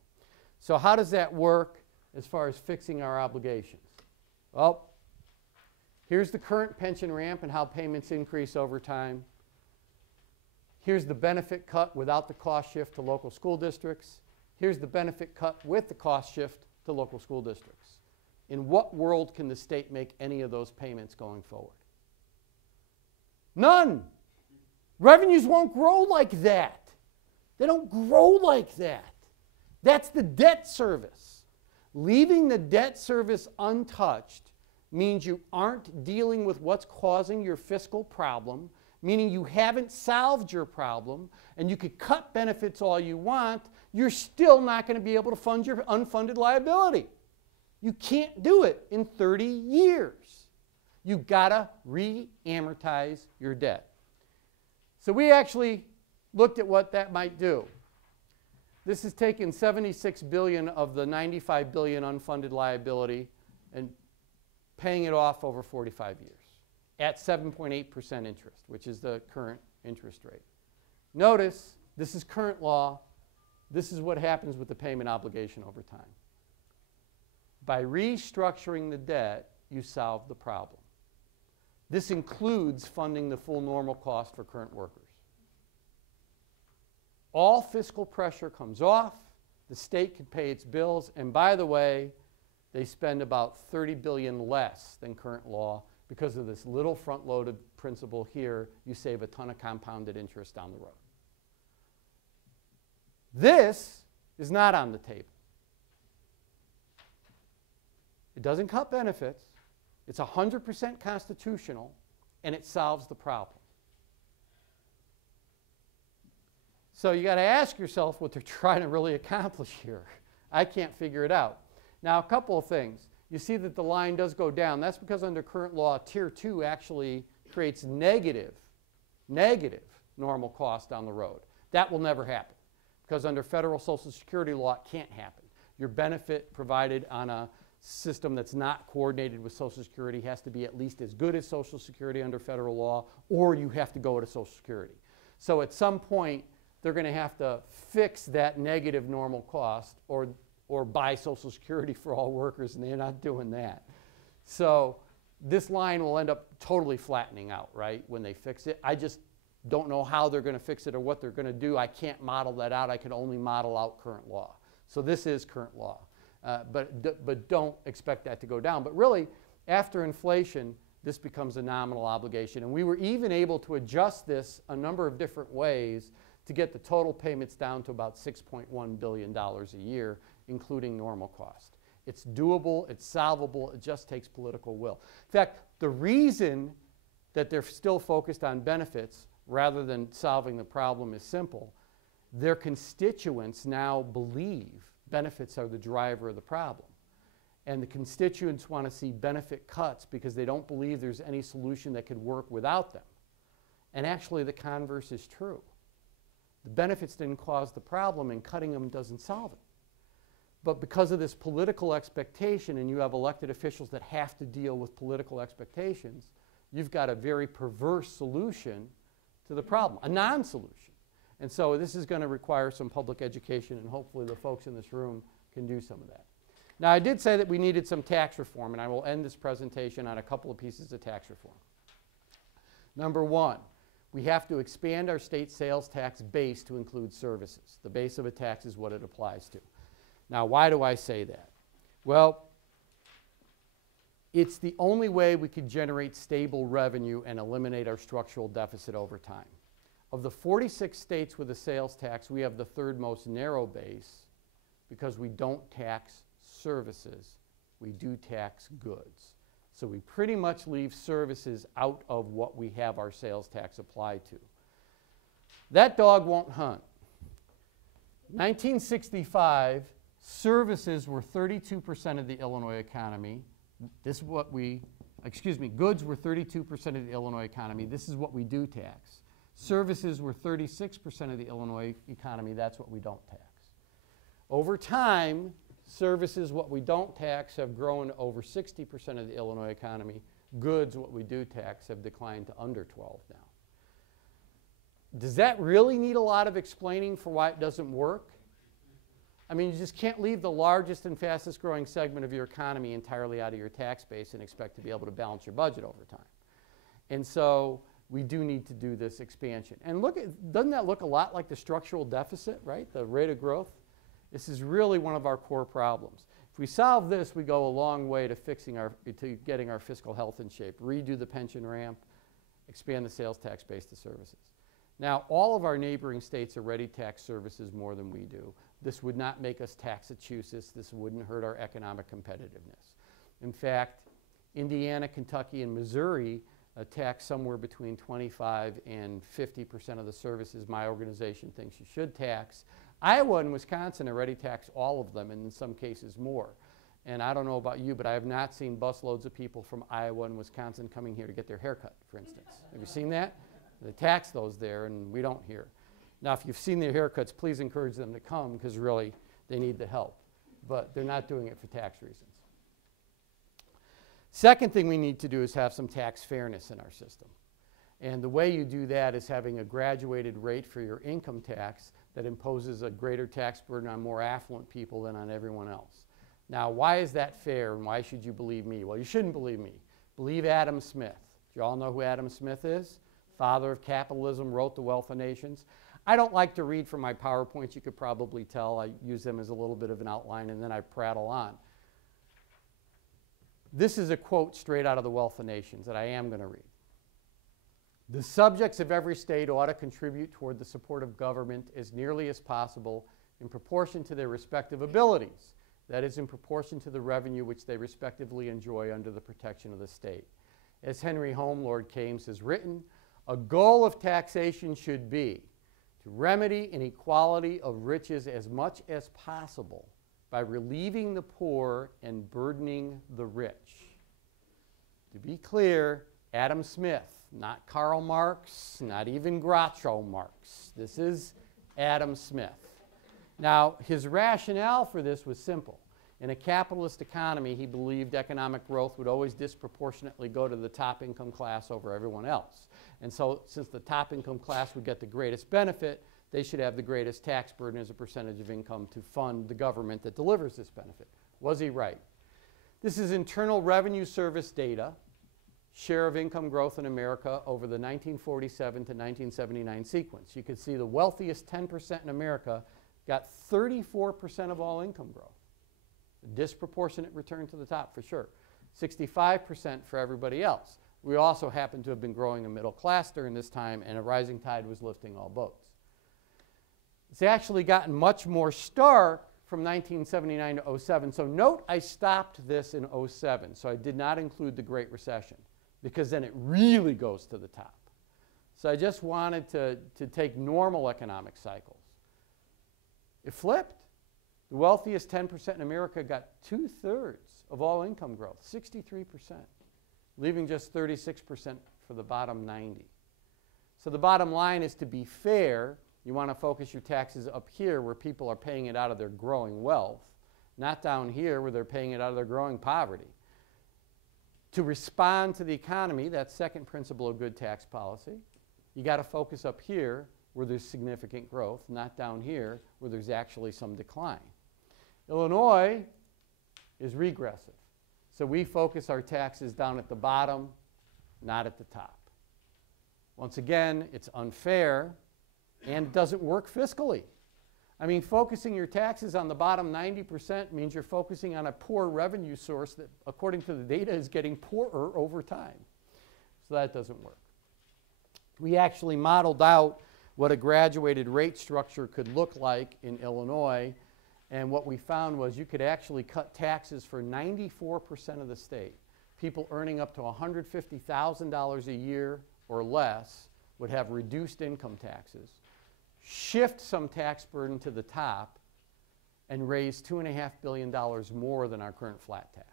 So how does that work as far as fixing our obligations? Well, here's the current pension ramp and how payments increase over time. Here's the benefit cut without the cost shift to local school districts. Here's the benefit cut with the cost shift to local school districts. In what world can the state make any of those payments going forward? None. Revenues won't grow like that. They don't grow like that. That's the debt service. Leaving the debt service untouched means you aren't dealing with what's causing your fiscal problem, meaning you haven't solved your problem, and you could cut benefits all you want, you're still not going to be able to fund your unfunded liability. You can't do it in 30 years. You've got to re-amortize your debt. So we actually looked at what that might do. This has taken $76 billion of the $95 billion unfunded liability and paying it off over 45 years. at 7.8% interest, which is the current interest rate. Notice, this is current law. This is what happens with the payment obligation over time. By restructuring the debt, you solve the problem. This includes funding the full normal cost for current workers. All fiscal pressure comes off. The state can pay its bills. And by the way, they spend about $30 billion less than current law because of this little front-loaded principle here. You save a ton of compounded interest down the road. This is not on the table. It doesn't cut benefits. It's 100% constitutional, and it solves the problem. So you got to ask yourself what they're trying to really accomplish here. I can't figure it out. Now, a couple of things. You see that the line does go down. That's because under current law, Tier 2 actually creates negative normal cost down the road. That will never happen because under federal Social Security law, it can't happen. Your benefit provided on a system that's not coordinated with Social Security has to be at least as good as Social Security under federal law, or you have to go to Social Security. So at some point, they're going to have to fix that negative normal cost or buy Social Security for all workers, and they're not doing that. So this line will end up totally flattening out, right, when they fix it. I just don't know how they're going to fix it or what they're going to do. I can't model that out. I can only model out current law. So this is current law. But don't expect that to go down. But really, after inflation, this becomes a nominal obligation. And we were even able to adjust this a number of different ways to get the total payments down to about $6.1 billion a year, including normal cost. It's doable, it's solvable, it just takes political will. In fact, the reason that they're still focused on benefits rather than solving the problem is simple. Their constituents now believe benefits are the driver of the problem. And the constituents want to see benefit cuts because they don't believe there's any solution that could work without them. And actually the converse is true. The benefits didn't cause the problem, and cutting them doesn't solve it. But because of this political expectation, and you have elected officials that have to deal with political expectations, you've got a very perverse solution to the problem, a non-solution. And so this is going to require some public education, and hopefully the folks in this room can do some of that. Now, I did say that we needed some tax reform, and I will end this presentation on a couple of pieces of tax reform. Number one, we have to expand our state sales tax base to include services. The base of a tax is what it applies to. Now, why do I say that? Well, it's the only way we could generate stable revenue and eliminate our structural deficit over time. Of the 46 states with a sales tax, we have the third most narrow base because we don't tax services, we do tax goods. So we pretty much leave services out of what we have our sales tax applied to. That dog won't hunt. 1965, services were 32% of the Illinois economy. This is what we, goods were 32% of the Illinois economy. This is what we do tax. Services were 36% of the Illinois economy. That's what we don't tax. Over time, services, what we don't tax, have grown to over 60% of the Illinois economy. Goods, what we do tax, have declined to under 12 now. Does that really need a lot of explaining for why it doesn't work? I mean, you just can't leave the largest and fastest growing segment of your economy entirely out of your tax base and expect to be able to balance your budget over time. And so we do need to do this expansion. And look, doesn't that look a lot like the structural deficit, right? The rate of growth? This is really one of our core problems. If we solve this, we go a long way to getting our fiscal health in shape. Redo the pension ramp, expand the sales tax base to services. Now, all of our neighboring states already tax services more than we do. This would not make us Taxachusetts. This wouldn't hurt our economic competitiveness. In fact, Indiana, Kentucky, and Missouri tax somewhere between 25 and 50% of the services my organization thinks you should tax. Iowa and Wisconsin already tax all of them, and in some cases more. And I don't know about you, but I have not seen busloads of people from Iowa and Wisconsin coming here to get their hair cut, for instance. Have you seen that? They tax those there, and we don't here. Now, if you've seen their haircuts, please encourage them to come, because really, they need the help. But they're not doing it for tax reasons. Second thing we need to do is have some tax fairness in our system. And the way you do that is having a graduated rate for your income tax that imposes a greater tax burden on more affluent people than on everyone else. Now, why is that fair and why should you believe me? Well, you shouldn't believe me. Believe Adam Smith. Do you all know who Adam Smith is? Father of capitalism, wrote The Wealth of Nations. I don't like to read from my PowerPoints. You could probably tell I use them as a little bit of an outline and then I prattle on. This is a quote straight out of The Wealth of Nations that I am going to read. The subjects of every state ought to contribute toward the support of government as nearly as possible in proportion to their respective abilities. That is, in proportion to the revenue which they respectively enjoy under the protection of the state. As Henry Home, Lord Kames, has written, a goal of taxation should be to remedy inequality of riches as much as possible by relieving the poor and burdening the rich. To be clear, Adam Smith, not Karl Marx, not even Groucho Marx. This is Adam Smith. Now, his rationale for this was simple. In a capitalist economy, he believed economic growth would always disproportionately go to the top income class over everyone else. And so, since the top income class would get the greatest benefit, they should have the greatest tax burden as a percentage of income to fund the government that delivers this benefit. Was he right? This is Internal Revenue Service data, share of income growth in America over the 1947 to 1979 sequence. You can see the wealthiest 10% in America got 34% of all income growth. A disproportionate return to the top for sure. 65% for everybody else. We also happen to have been growing a middle class during this time, and a rising tide was lifting all boats. It's actually gotten much more stark from 1979 to 07. So note I stopped this in 07, so I did not include the Great Recession, because then it really goes to the top. So I just wanted to take normal economic cycles. It flipped. The wealthiest 10% in America got 2/3 of all income growth, 63%, leaving just 36% for the bottom 90. So the bottom line is, to be fair, you want to focus your taxes up here where people are paying it out of their growing wealth, not down here where they're paying it out of their growing poverty. To respond to the economy, that second principle of good tax policy, you got to focus up here where there's significant growth, not down here where there's actually some decline. Illinois is regressive. So we focus our taxes down at the bottom, not at the top. Once again, it's unfair and it doesn't work fiscally. I mean, focusing your taxes on the bottom 90% means you're focusing on a poor revenue source that, according to the data, is getting poorer over time. So that doesn't work. We actually modeled out what a graduated rate structure could look like in Illinois, and what we found was you could actually cut taxes for 94% of the state. People earning up to $150,000 a year or less would have reduced income taxes, shift some tax burden to the top, and raise $2.5 billion more than our current flat tax.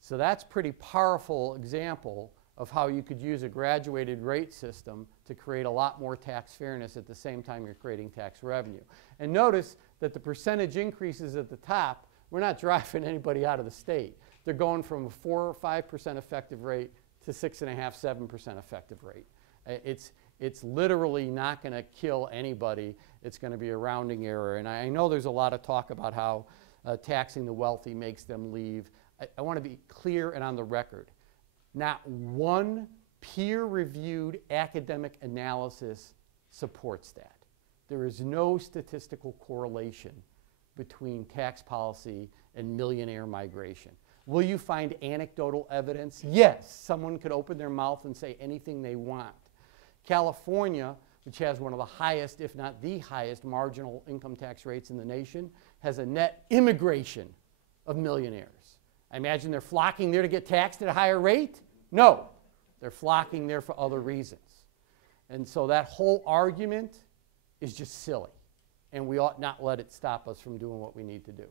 So that's a pretty powerful example of how you could use a graduated rate system to create a lot more tax fairness at the same time you're creating tax revenue. And notice that the percentage increases at the top, we're not driving anybody out of the state. They're going from a 4 or 5% effective rate to 6.5%, 7% effective rate. It's literally not going to kill anybody. It's going to be a rounding error. And I know there's a lot of talk about how taxing the wealthy makes them leave. I want to be clear and on the record. Not one peer-reviewed academic analysis supports that. There is no statistical correlation between tax policy and millionaire migration. Will you find anecdotal evidence? Yes. Someone could open their mouth and say anything they want. California, which has one of the highest, if not the highest, marginal income tax rates in the nation, has a net immigration of millionaires. I imagine they're flocking there to get taxed at a higher rate? No. They're flocking there for other reasons. And so that whole argument is just silly. And we ought not let it stop us from doing what we need to do.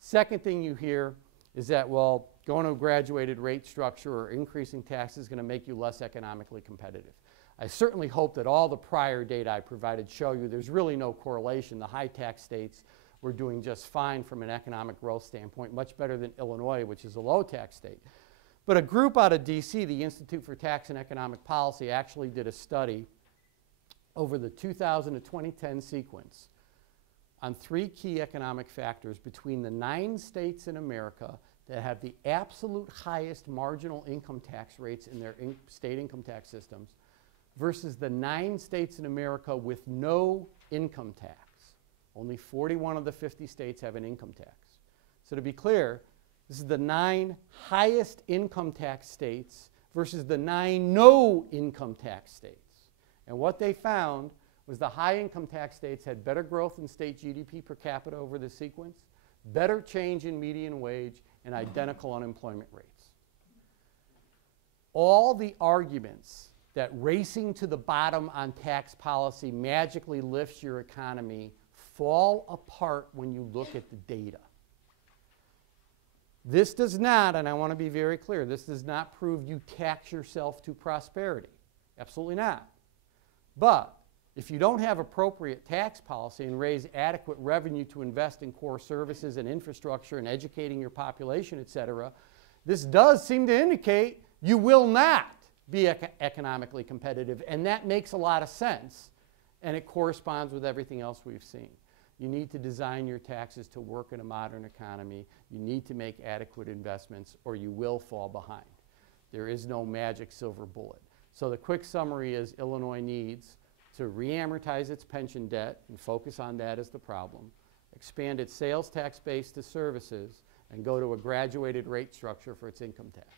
Second thing you hear is that, well, going to a graduated rate structure or increasing taxes is going to make you less economically competitive. I certainly hope that all the prior data I provided show you there's really no correlation. The high tax states we're doing just fine from an economic growth standpoint, much better than Illinois, which is a low tax state. But a group out of DC, the Institute for Tax and Economic Policy, actually did a study over the 2000 to 2010 sequence on 3 key economic factors between the 9 states in America that have the absolute highest marginal income tax rates in their state income tax systems versus the 9 states in America with no income tax. Only 41 of the 50 states have an income tax. So to be clear, this is the 9 highest income tax states versus the 9 no income tax states. And what they found was the high income tax states had better growth in state GDP per capita over the sequence, better change in median wage, and identical unemployment rates. All the arguments that racing to the bottom on tax policy magically lifts your economy fall apart when you look at the data. This does not, and I want to be very clear, this does not prove you tax yourself to prosperity. Absolutely not. But if you don't have appropriate tax policy and raise adequate revenue to invest in core services and infrastructure and educating your population, et cetera, this does seem to indicate you will not be economically competitive. And that makes a lot of sense. And it corresponds with everything else we've seen. You need to design your taxes to work in a modern economy. You need to make adequate investments or you will fall behind. There is no magic silver bullet. So the quick summary is Illinois needs to re-amortize its pension debt and focus on that as the problem, expand its sales tax base to services, and go to a graduated rate structure for its income tax.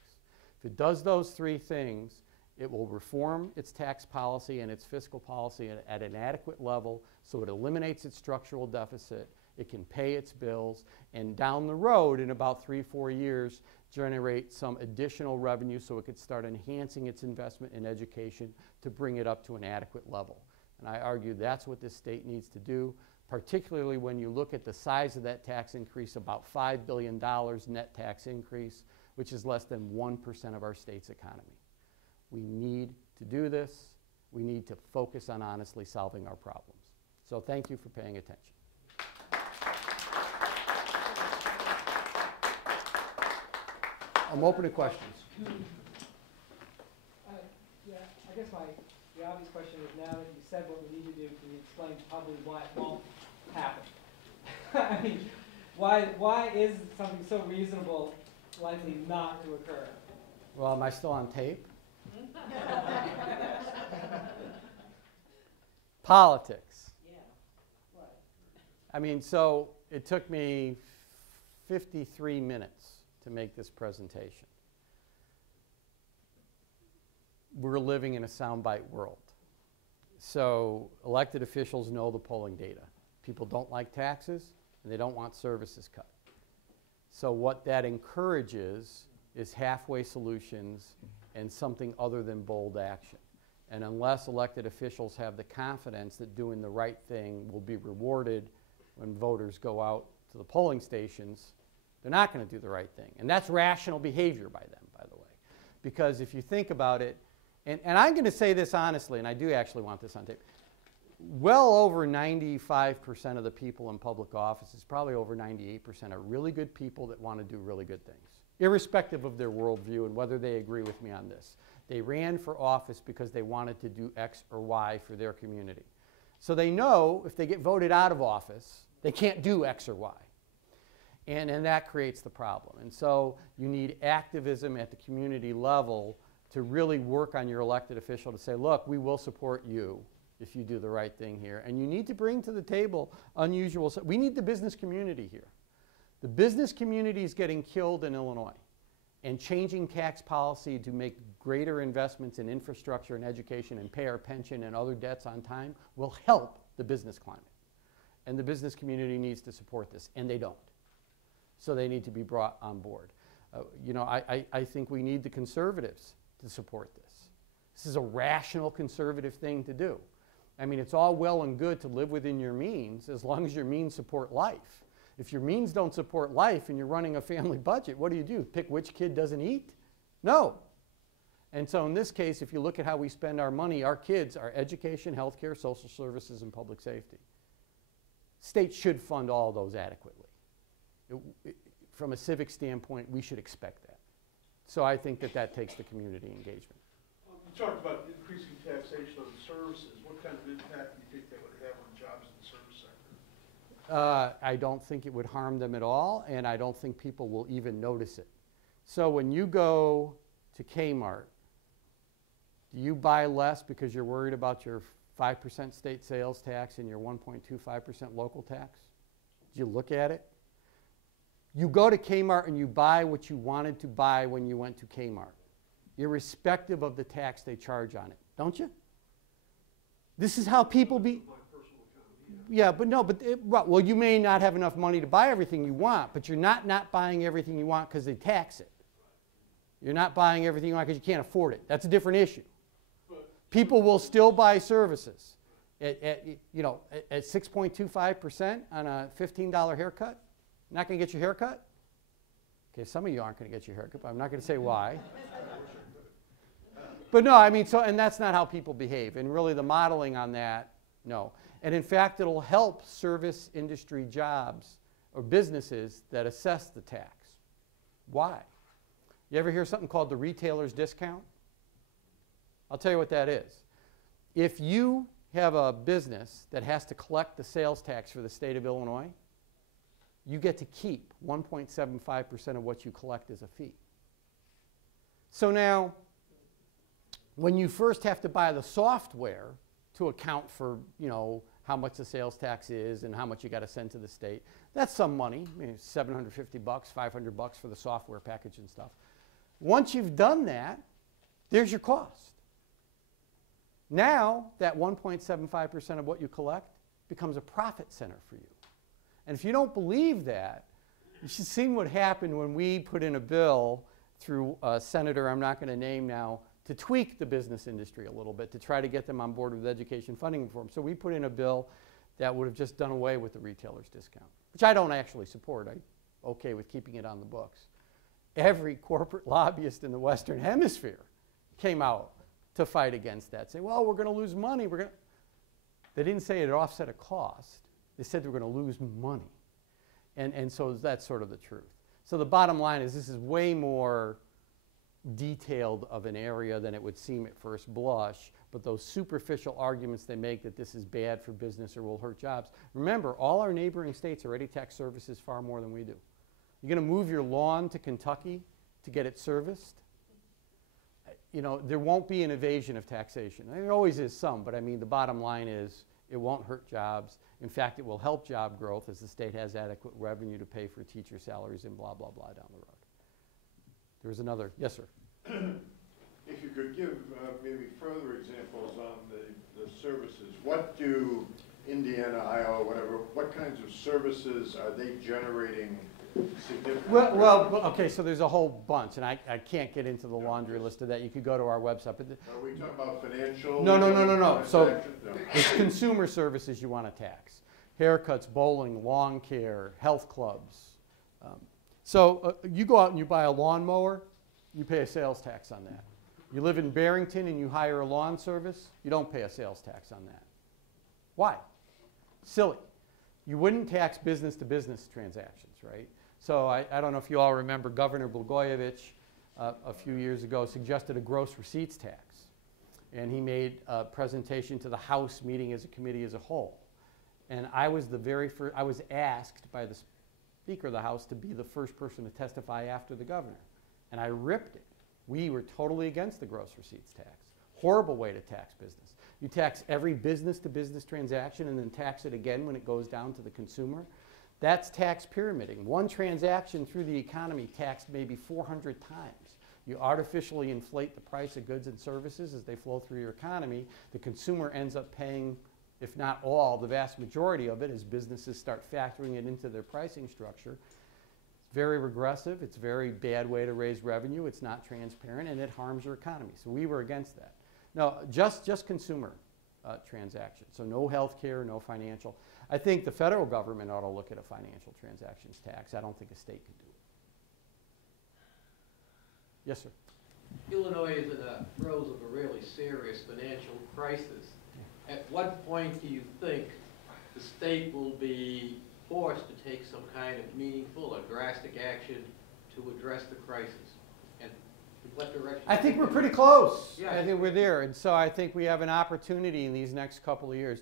If it does those 3 things, it will reform its tax policy and its fiscal policy at an adequate level so it eliminates its structural deficit, it can pay its bills, and down the road in about 3-4 years generate some additional revenue so it could start enhancing its investment in education to bring it up to an adequate level. And I argue that's what this state needs to do, particularly when you look at the size of that tax increase, about $5 billion net tax increase, which is less than 1% of our state's economy. We need to do this. We need to focus on honestly solving our problems. So thank you for paying attention. I'm open to questions. Yeah, I guess the obvious question is, now that you said what we need to do, can you explain probably why it won't happen? I mean, why is something so reasonable likely not to occur? Well, am I still on tape? Politics. Yeah. What? I mean, so it took me 53 minutes to make this presentation. We're living in a soundbite world. So elected officials know the polling data. People don't like taxes, and they don't want services cut. So what that encourages is halfway solutions and something other than bold action. And unless elected officials have the confidence that doing the right thing will be rewarded when voters go out to the polling stations, they're not going to do the right thing. And that's rational behavior by them, by the way. Because if you think about it, and I'm going to say this honestly, and I do actually want this on tape, well over 95% of the people in public offices, probably over 98%, are really good people that want to do really good things, irrespective of their worldview and whether they agree with me on this. They ran for office because they wanted to do X or Y for their community. So they know if they get voted out of office, they can't do X or Y. And that creates the problem. And so you need activism at the community level to really work on your elected official to say, look, we will support you if you do the right thing here. And you need to bring to the table unusual, we need the business community here. The business community is getting killed in Illinois. And changing tax policy to make greater investments in infrastructure and education and pay our pension and other debts on time will help the business climate. And the business community needs to support this, and they don't. So they need to be brought on board. You know, I think we need the conservatives to support this. This is a rational conservative thing to do. I mean, it's all well and good to live within your means as long as your means support life. If your means don't support life and you're running a family budget, what do? Pick which kid doesn't eat? No. And so in this case, if you look at how we spend our money, our kids are education, healthcare, social services, and public safety. State should fund all those adequately. From a civic standpoint, we should expect that. So I think that that takes the community engagement. You talked about increasing taxation on services. What kind of impact do you think that would have on jobs in the service sector? I don't think it would harm them at all, and I don't think people will even notice it. So when you go to Kmart, do you buy less because you're worried about your 5% state sales tax and your 1.25% local tax? Did you look at it? You go to Kmart and you buy what you wanted to buy when you went to Kmart, irrespective of the tax they charge on it, don't you? This is how people be. Yeah, but no, well, you may not have enough money to buy everything you want, but you're not buying everything you want because they tax it. You're not buying everything you want because you can't afford it. That's a different issue. People will still buy services at 6.25% on a $15 haircut. Not going to get your haircut? Okay, some of you aren't going to get your haircut, but I'm not going to say why. But no, I mean, and that's not how people behave. And really the modeling on that, no. And in fact, it'll help service industry jobs or businesses that assess the tax. Why? You ever hear something called the retailer's discount? I'll tell you what that is. If you have a business that has to collect the sales tax for the state of Illinois, you get to keep 1.75% of what you collect as a fee. So now, when you first have to buy the software to account for, how much the sales tax is and how much you got to send to the state, that's some money, maybe $750, $500 for the software package and stuff. Once you've done that, there's your cost. Now, that 1.75% of what you collect becomes a profit center for you. And if you don't believe that, you should see what happened when we put in a bill through a senator I'm not going to name now to tweak the business industry a little bit to try to get them on board with education funding reform. So we put in a bill that would have just done away with the retailer's discount, which I don't actually support. I'm okay with keeping it on the books. Every corporate lobbyist in the Western Hemisphere came out to fight against that, say, well, we're going to lose money. They didn't say it offset a cost. They said they were going to lose money. And so that's sort of the truth. So the bottom line is this is way more detailed of an area than it would seem at first blush, but those superficial arguments they make that this is bad for business or will hurt jobs. Remember, all our neighboring states already tax services far more than we do. You're going to move your lawn to Kentucky to get it serviced? There won't be an evasion of taxation. There always is some, but I mean the bottom line is it won't hurt jobs. In fact, it will help job growth as the state has adequate revenue to pay for teacher salaries and blah, blah, blah down the road. There was another. Yes, sir. If you could give maybe further examples on the services. What do Indiana, Iowa, whatever, what kinds of services are they generating significant? Well, okay, so there's a whole bunch, and I can't get into the laundry list of that. You could go to our website. But are we talking about financial? No. So no. it's consumer services you want to tax. Haircuts, bowling, lawn care, health clubs. So you go out and you buy a lawnmower, you pay a sales tax on that. You live in Barrington and you hire a lawn service, you don't pay a sales tax on that. Why? Silly. You wouldn't tax business-to-business transactions, right? So I don't know if you all remember Governor Blagojevich a few years ago suggested a gross receipts tax. And he made a presentation to the House meeting as a committee as a whole. And I was the very first, I was asked by the Speaker of the House to be the first person to testify after the governor. And I ripped it. We were totally against the gross receipts tax. Horrible way to tax business. You tax every business-to-business transaction and then tax it again when it goes down to the consumer. That's tax pyramiding. One transaction through the economy taxed maybe 400 times. You artificially inflate the price of goods and services as they flow through your economy. The consumer ends up paying, if not all, the vast majority of it as businesses start factoring it into their pricing structure. It's very regressive. It's a very bad way to raise revenue. It's not transparent, and it harms your economy. So we were against that. No, just consumer transactions. So no health care, no financial. I think the federal government ought to look at a financial transactions tax. I don't think a state could do it. Yes, sir. Illinois is in the throes of a really serious financial crisis. At what point do you think the state will be forced to take some kind of meaningful or drastic action to address the crisis. And in what direction? I think we're pretty close. Yeah. I think we're there. And so I think we have an opportunity in these next couple of years.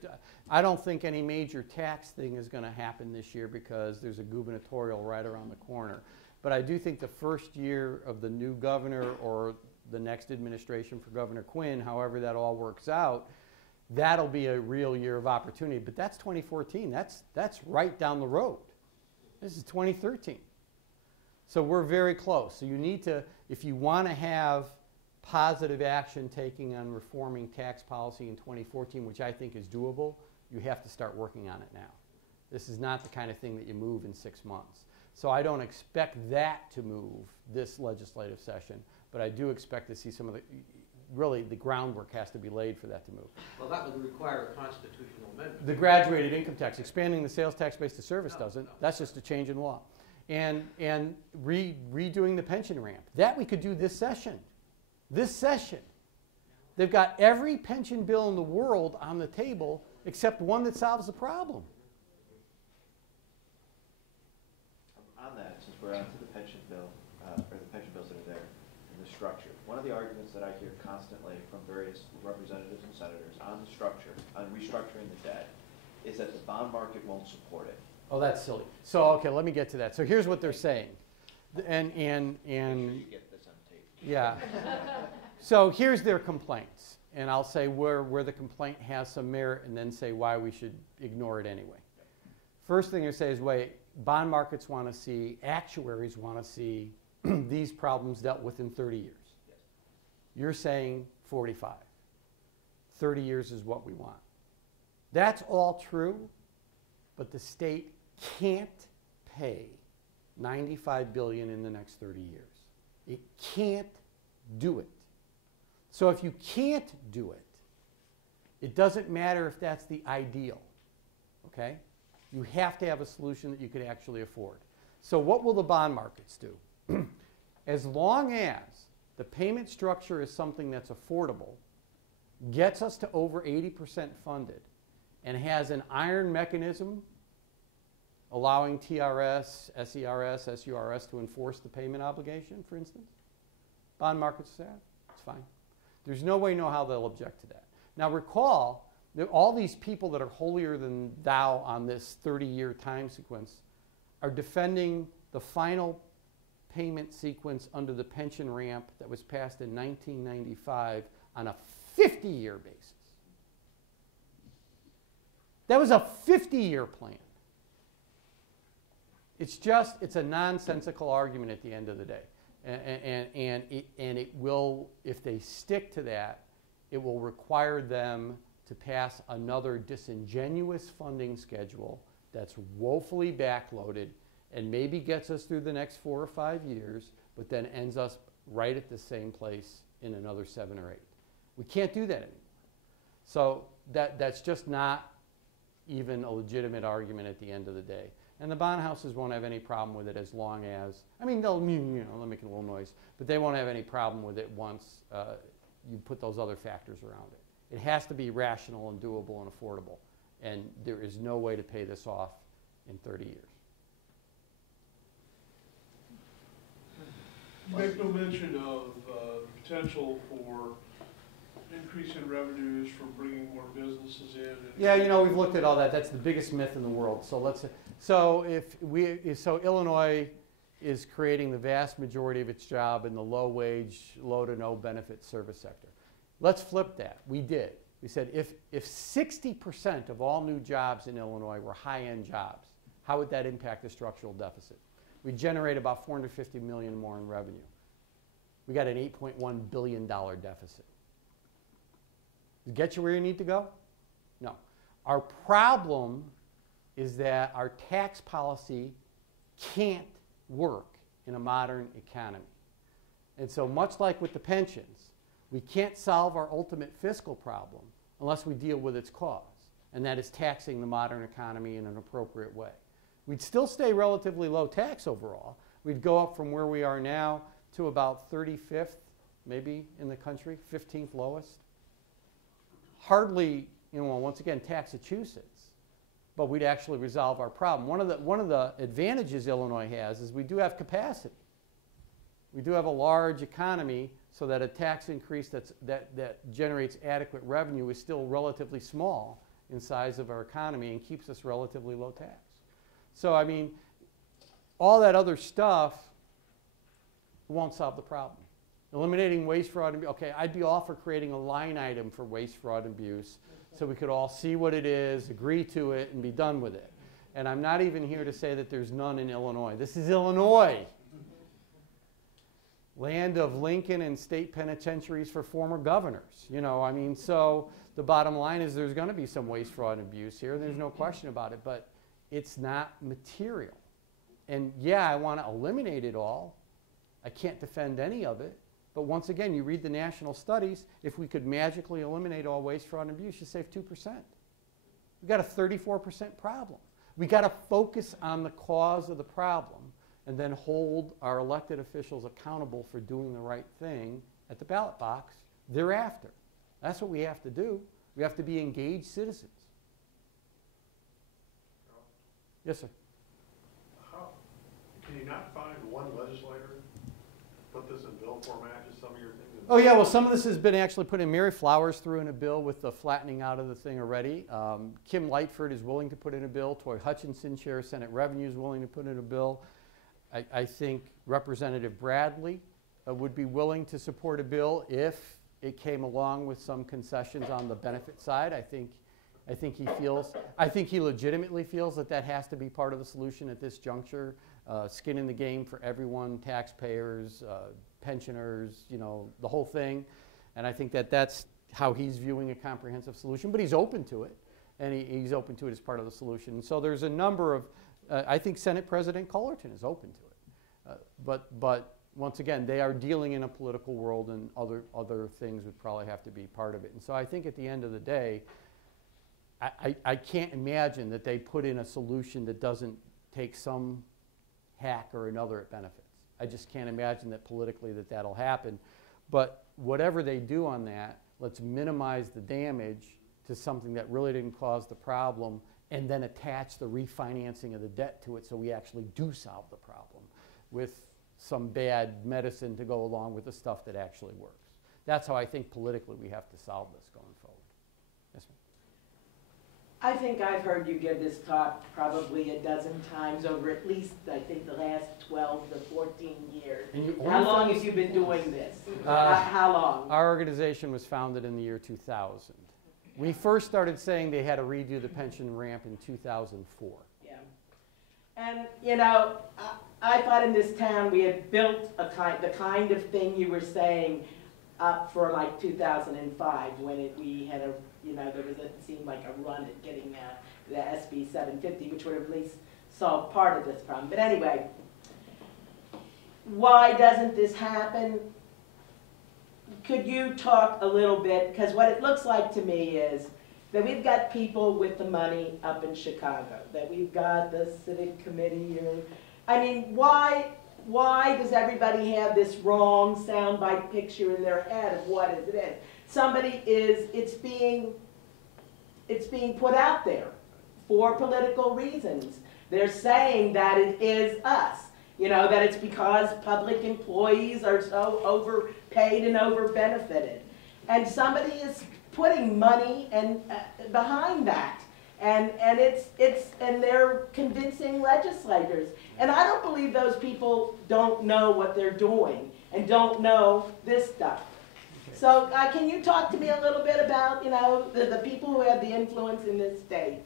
I don't think any major tax thing is going to happen this year because there's a gubernatorial right around the corner. But I do think the first year of the new governor or the next administration for Governor Quinn, however that all works out, that'll be a real year of opportunity. But that's 2014. That's right down the road. This is 2013. So we're very close. So you need to, if you want to have positive action taking on reforming tax policy in 2014, which I think is doable, you have to start working on it now. This is not the kind of thing that you move in 6 months. So I don't expect that to move this legislative session, but I do expect to see some of the, really the groundwork has to be laid for that to move. Well, that would require a constitutional amendment. The graduated income tax, expanding the sales tax base to service doesn't. No. That's just a change in law. And redoing the pension ramp. That we could do this session. This session. They've got every pension bill in the world on the table except one that solves the problem. On that, since we're on to the pension bill, or the pension bills that are there, and the structure, one of the arguments that I hear constantly from various representatives and senators on the structure, on restructuring the debt, is that the bond market won't support it. Oh, that's silly. So, okay, let me get to that. So here's what they're saying. And Make sure you get this on tape. yeah. So here's their complaints. And I'll say where the complaint has some merit and then say why we should ignore it anyway. First thing they say is, wait, bond markets want to see, actuaries want to see these problems dealt with in 30 years. Yes. You're saying 45. 30 years is what we want. That's all true, but the state can't pay $95 billion in the next 30 years. It can't do it. So if you can't do it, it doesn't matter if that's the ideal, okay? You have to have a solution that you could actually afford. So what will the bond markets do? As long as the payment structure is something that's affordable, gets us to over 80% funded, and has an iron mechanism allowing TRS, SERS, SURS to enforce the payment obligation, for instance, bond markets say it's fine. There's no way, no how they'll object to that. Now recall that all these people that are holier than thou on this 30-year time sequence are defending the final payment sequence under the pension ramp that was passed in 1995 on a 50-year basis. That was a 50-year plan. It's a nonsensical argument at the end of the day. And it will, if they stick to that, it will require them to pass another disingenuous funding schedule that's woefully backloaded and maybe gets us through the next 4 or 5 years, but then ends us right at the same place in another 7 or 8. We can't do that anymore. So that's just not even a legitimate argument at the end of the day. And the bond houses won't have any problem with it as long as, I mean, they'll make a little noise, but they won't have any problem with it once you put those other factors around it. It has to be rational and doable and affordable. And there is no way to pay this off in 30 years. You make no mention of potential for increase in revenues from bringing more businesses in. Yeah, we've looked at all that. That's the biggest myth in the world. So so Illinois is creating the vast majority of its job in the low-wage, low to no benefit service sector. Let's flip that. We did. We said if 60% of all new jobs in Illinois were high-end jobs, how would that impact the structural deficit? We generate about $450 million more in revenue. We got an $8.1 billion deficit. Does it get you where you need to go? No. Our problem is that our tax policy can't work in a modern economy. And so much like with the pensions, we can't solve our ultimate fiscal problem unless we deal with its cause, and that is taxing the modern economy in an appropriate way. We'd still stay relatively low tax overall. We'd go up from where we are now to about 35th, maybe in the country, 15th lowest. Hardly, once again, Massachusetts, but we'd actually resolve our problem. One of the advantages Illinois has is we do have capacity. We do have a large economy, so that a tax increase that generates adequate revenue is still relatively small in size of our economy and keeps us relatively low tax. So, I mean, all that other stuff won't solve the problem. Eliminating waste, fraud, and abuse. Okay, I'd be all for creating a line item for waste, fraud, and abuse so we could all see what it is, agree to it, and be done with it. And I'm not even here to say that there's none in Illinois. This is Illinois. Land of Lincoln and state penitentiaries for former governors. You know, I mean, so the bottom line is there's going to be some waste, fraud, and abuse here. There's no question about it, but it's not material. And yeah, I want to eliminate it all. I can't defend any of it. But once again, you read the national studies, if we could magically eliminate all waste, fraud, and abuse, you save 2%. We've got a 34% problem. We've got to focus on the cause of the problem and then hold our elected officials accountable for doing the right thing at the ballot box thereafter. That's what we have to do. We have to be engaged citizens. Yes, sir. How, can you not find one legislator put this in bill format, just some of your things? Oh yeah, well some of this has been actually put in. Mary Flowers threw in a bill with the flattening out of the thing already. Kim Lightford is willing to put in a bill. Toy Hutchinson, Chair of Senate Revenue, is willing to put in a bill. I think Representative Bradley would be willing to support a bill if it came along with some concessions on the benefit side. I think he legitimately feels that that has to be part of the solution at this juncture. Skin in the game for everyone, taxpayers, pensioners, you know, the whole thing. And I think that that's how he's viewing a comprehensive solution, but he's open to it, and he's open to it as part of the solution. And so there's a number of, I think Senate President Cullerton is open to it. But once again, they are dealing in a political world, and other things would probably have to be part of it. And so I think at the end of the day, I can't imagine that they put in a solution that doesn't take some hack or another at benefits. I just can't imagine that politically that'll happen. But whatever they do on that, let's minimize the damage to something that really didn't cause the problem, and then attach the refinancing of the debt to it so we actually do solve the problem with some bad medicine to go along with the stuff that actually works. That's how I think politically we have to solve this going forward. Yes, ma'am. I think I've heard you give this talk probably a dozen times over at least, I think, the last 12 to 14 years. How long have you been doing this? How long? Our organization was founded in the year 2000. We first started saying they had to redo the pension ramp in 2004. Yeah. And, you know, I thought in this town we had built the kind of thing you were saying up for like 2005 when we had a, you know, it seemed like a run at getting the SB 750, which would have at least solved part of this problem. But anyway, why doesn't this happen? Could you talk a little bit, because what it looks like to me is that we've got people with the money up in Chicago, that we've got the civic committee, I mean, why does everybody have this wrong soundbite picture in their head of what it is? It's being put out there for political reasons. They're saying that it is us. You know, that it's because public employees are so overpaid and over-benefited. And somebody is putting money behind that. And they're convincing legislators. And I don't believe those people don't know what they're doing and don't know this stuff. So can you talk to me a little bit about, you know, the people who have the influence in this state?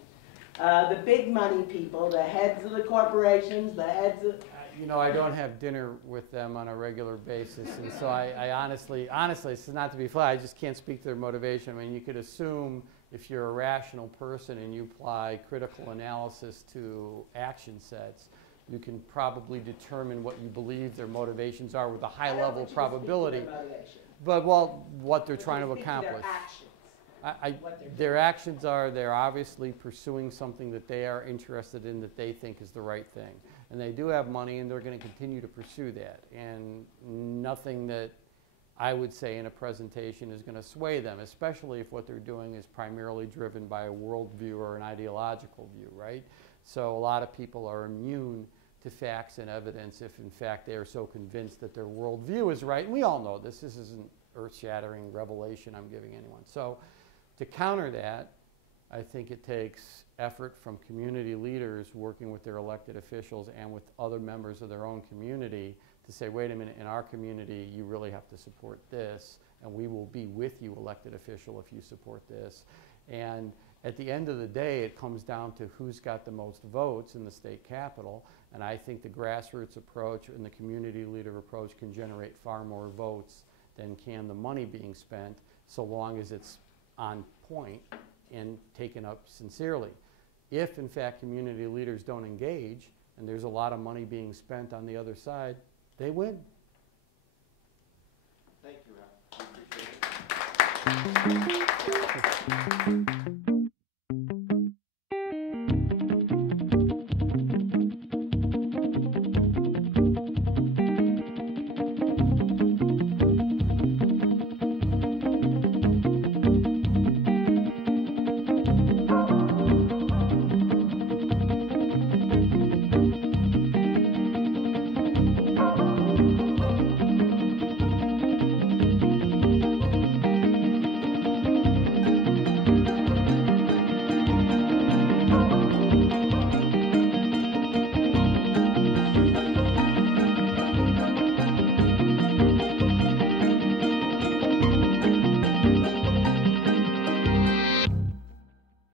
The big money people, the heads of the corporations, the heads of... You know, I don't have dinner with them on a regular basis, and so I honestly, this is not to be flat, I just can't speak to their motivation. I mean, you could assume if you're a rational person and you apply critical analysis to action sets, you can probably determine what you believe their motivations are with a high level probability. But well, what they're trying to accomplish. Their actions are they're obviously pursuing something that they are interested in, that they think is the right thing. And they do have money, and they're going to continue to pursue that. And nothing that I would say in a presentation is going to sway them, especially if what they're doing is primarily driven by a worldview or an ideological view, right? So a lot of people are immune to facts and evidence if in fact they are so convinced that their worldview is right. And we all know this. This isn't earth-shattering revelation I'm giving anyone. So to counter that, I think it takes effort from community leaders working with their elected officials and with other members of their own community to say, wait a minute, in our community, you really have to support this, and we will be with you, elected official, if you support this. And at the end of the day, it comes down to who's got the most votes in the state capitol, and I think the grassroots approach and the community leader approach can generate far more votes than can the money being spent, so long as it's on point and taken up sincerely. If, in fact, community leaders don't engage, and there's a lot of money being spent on the other side, they win. Thank you, Ralph. We appreciate it.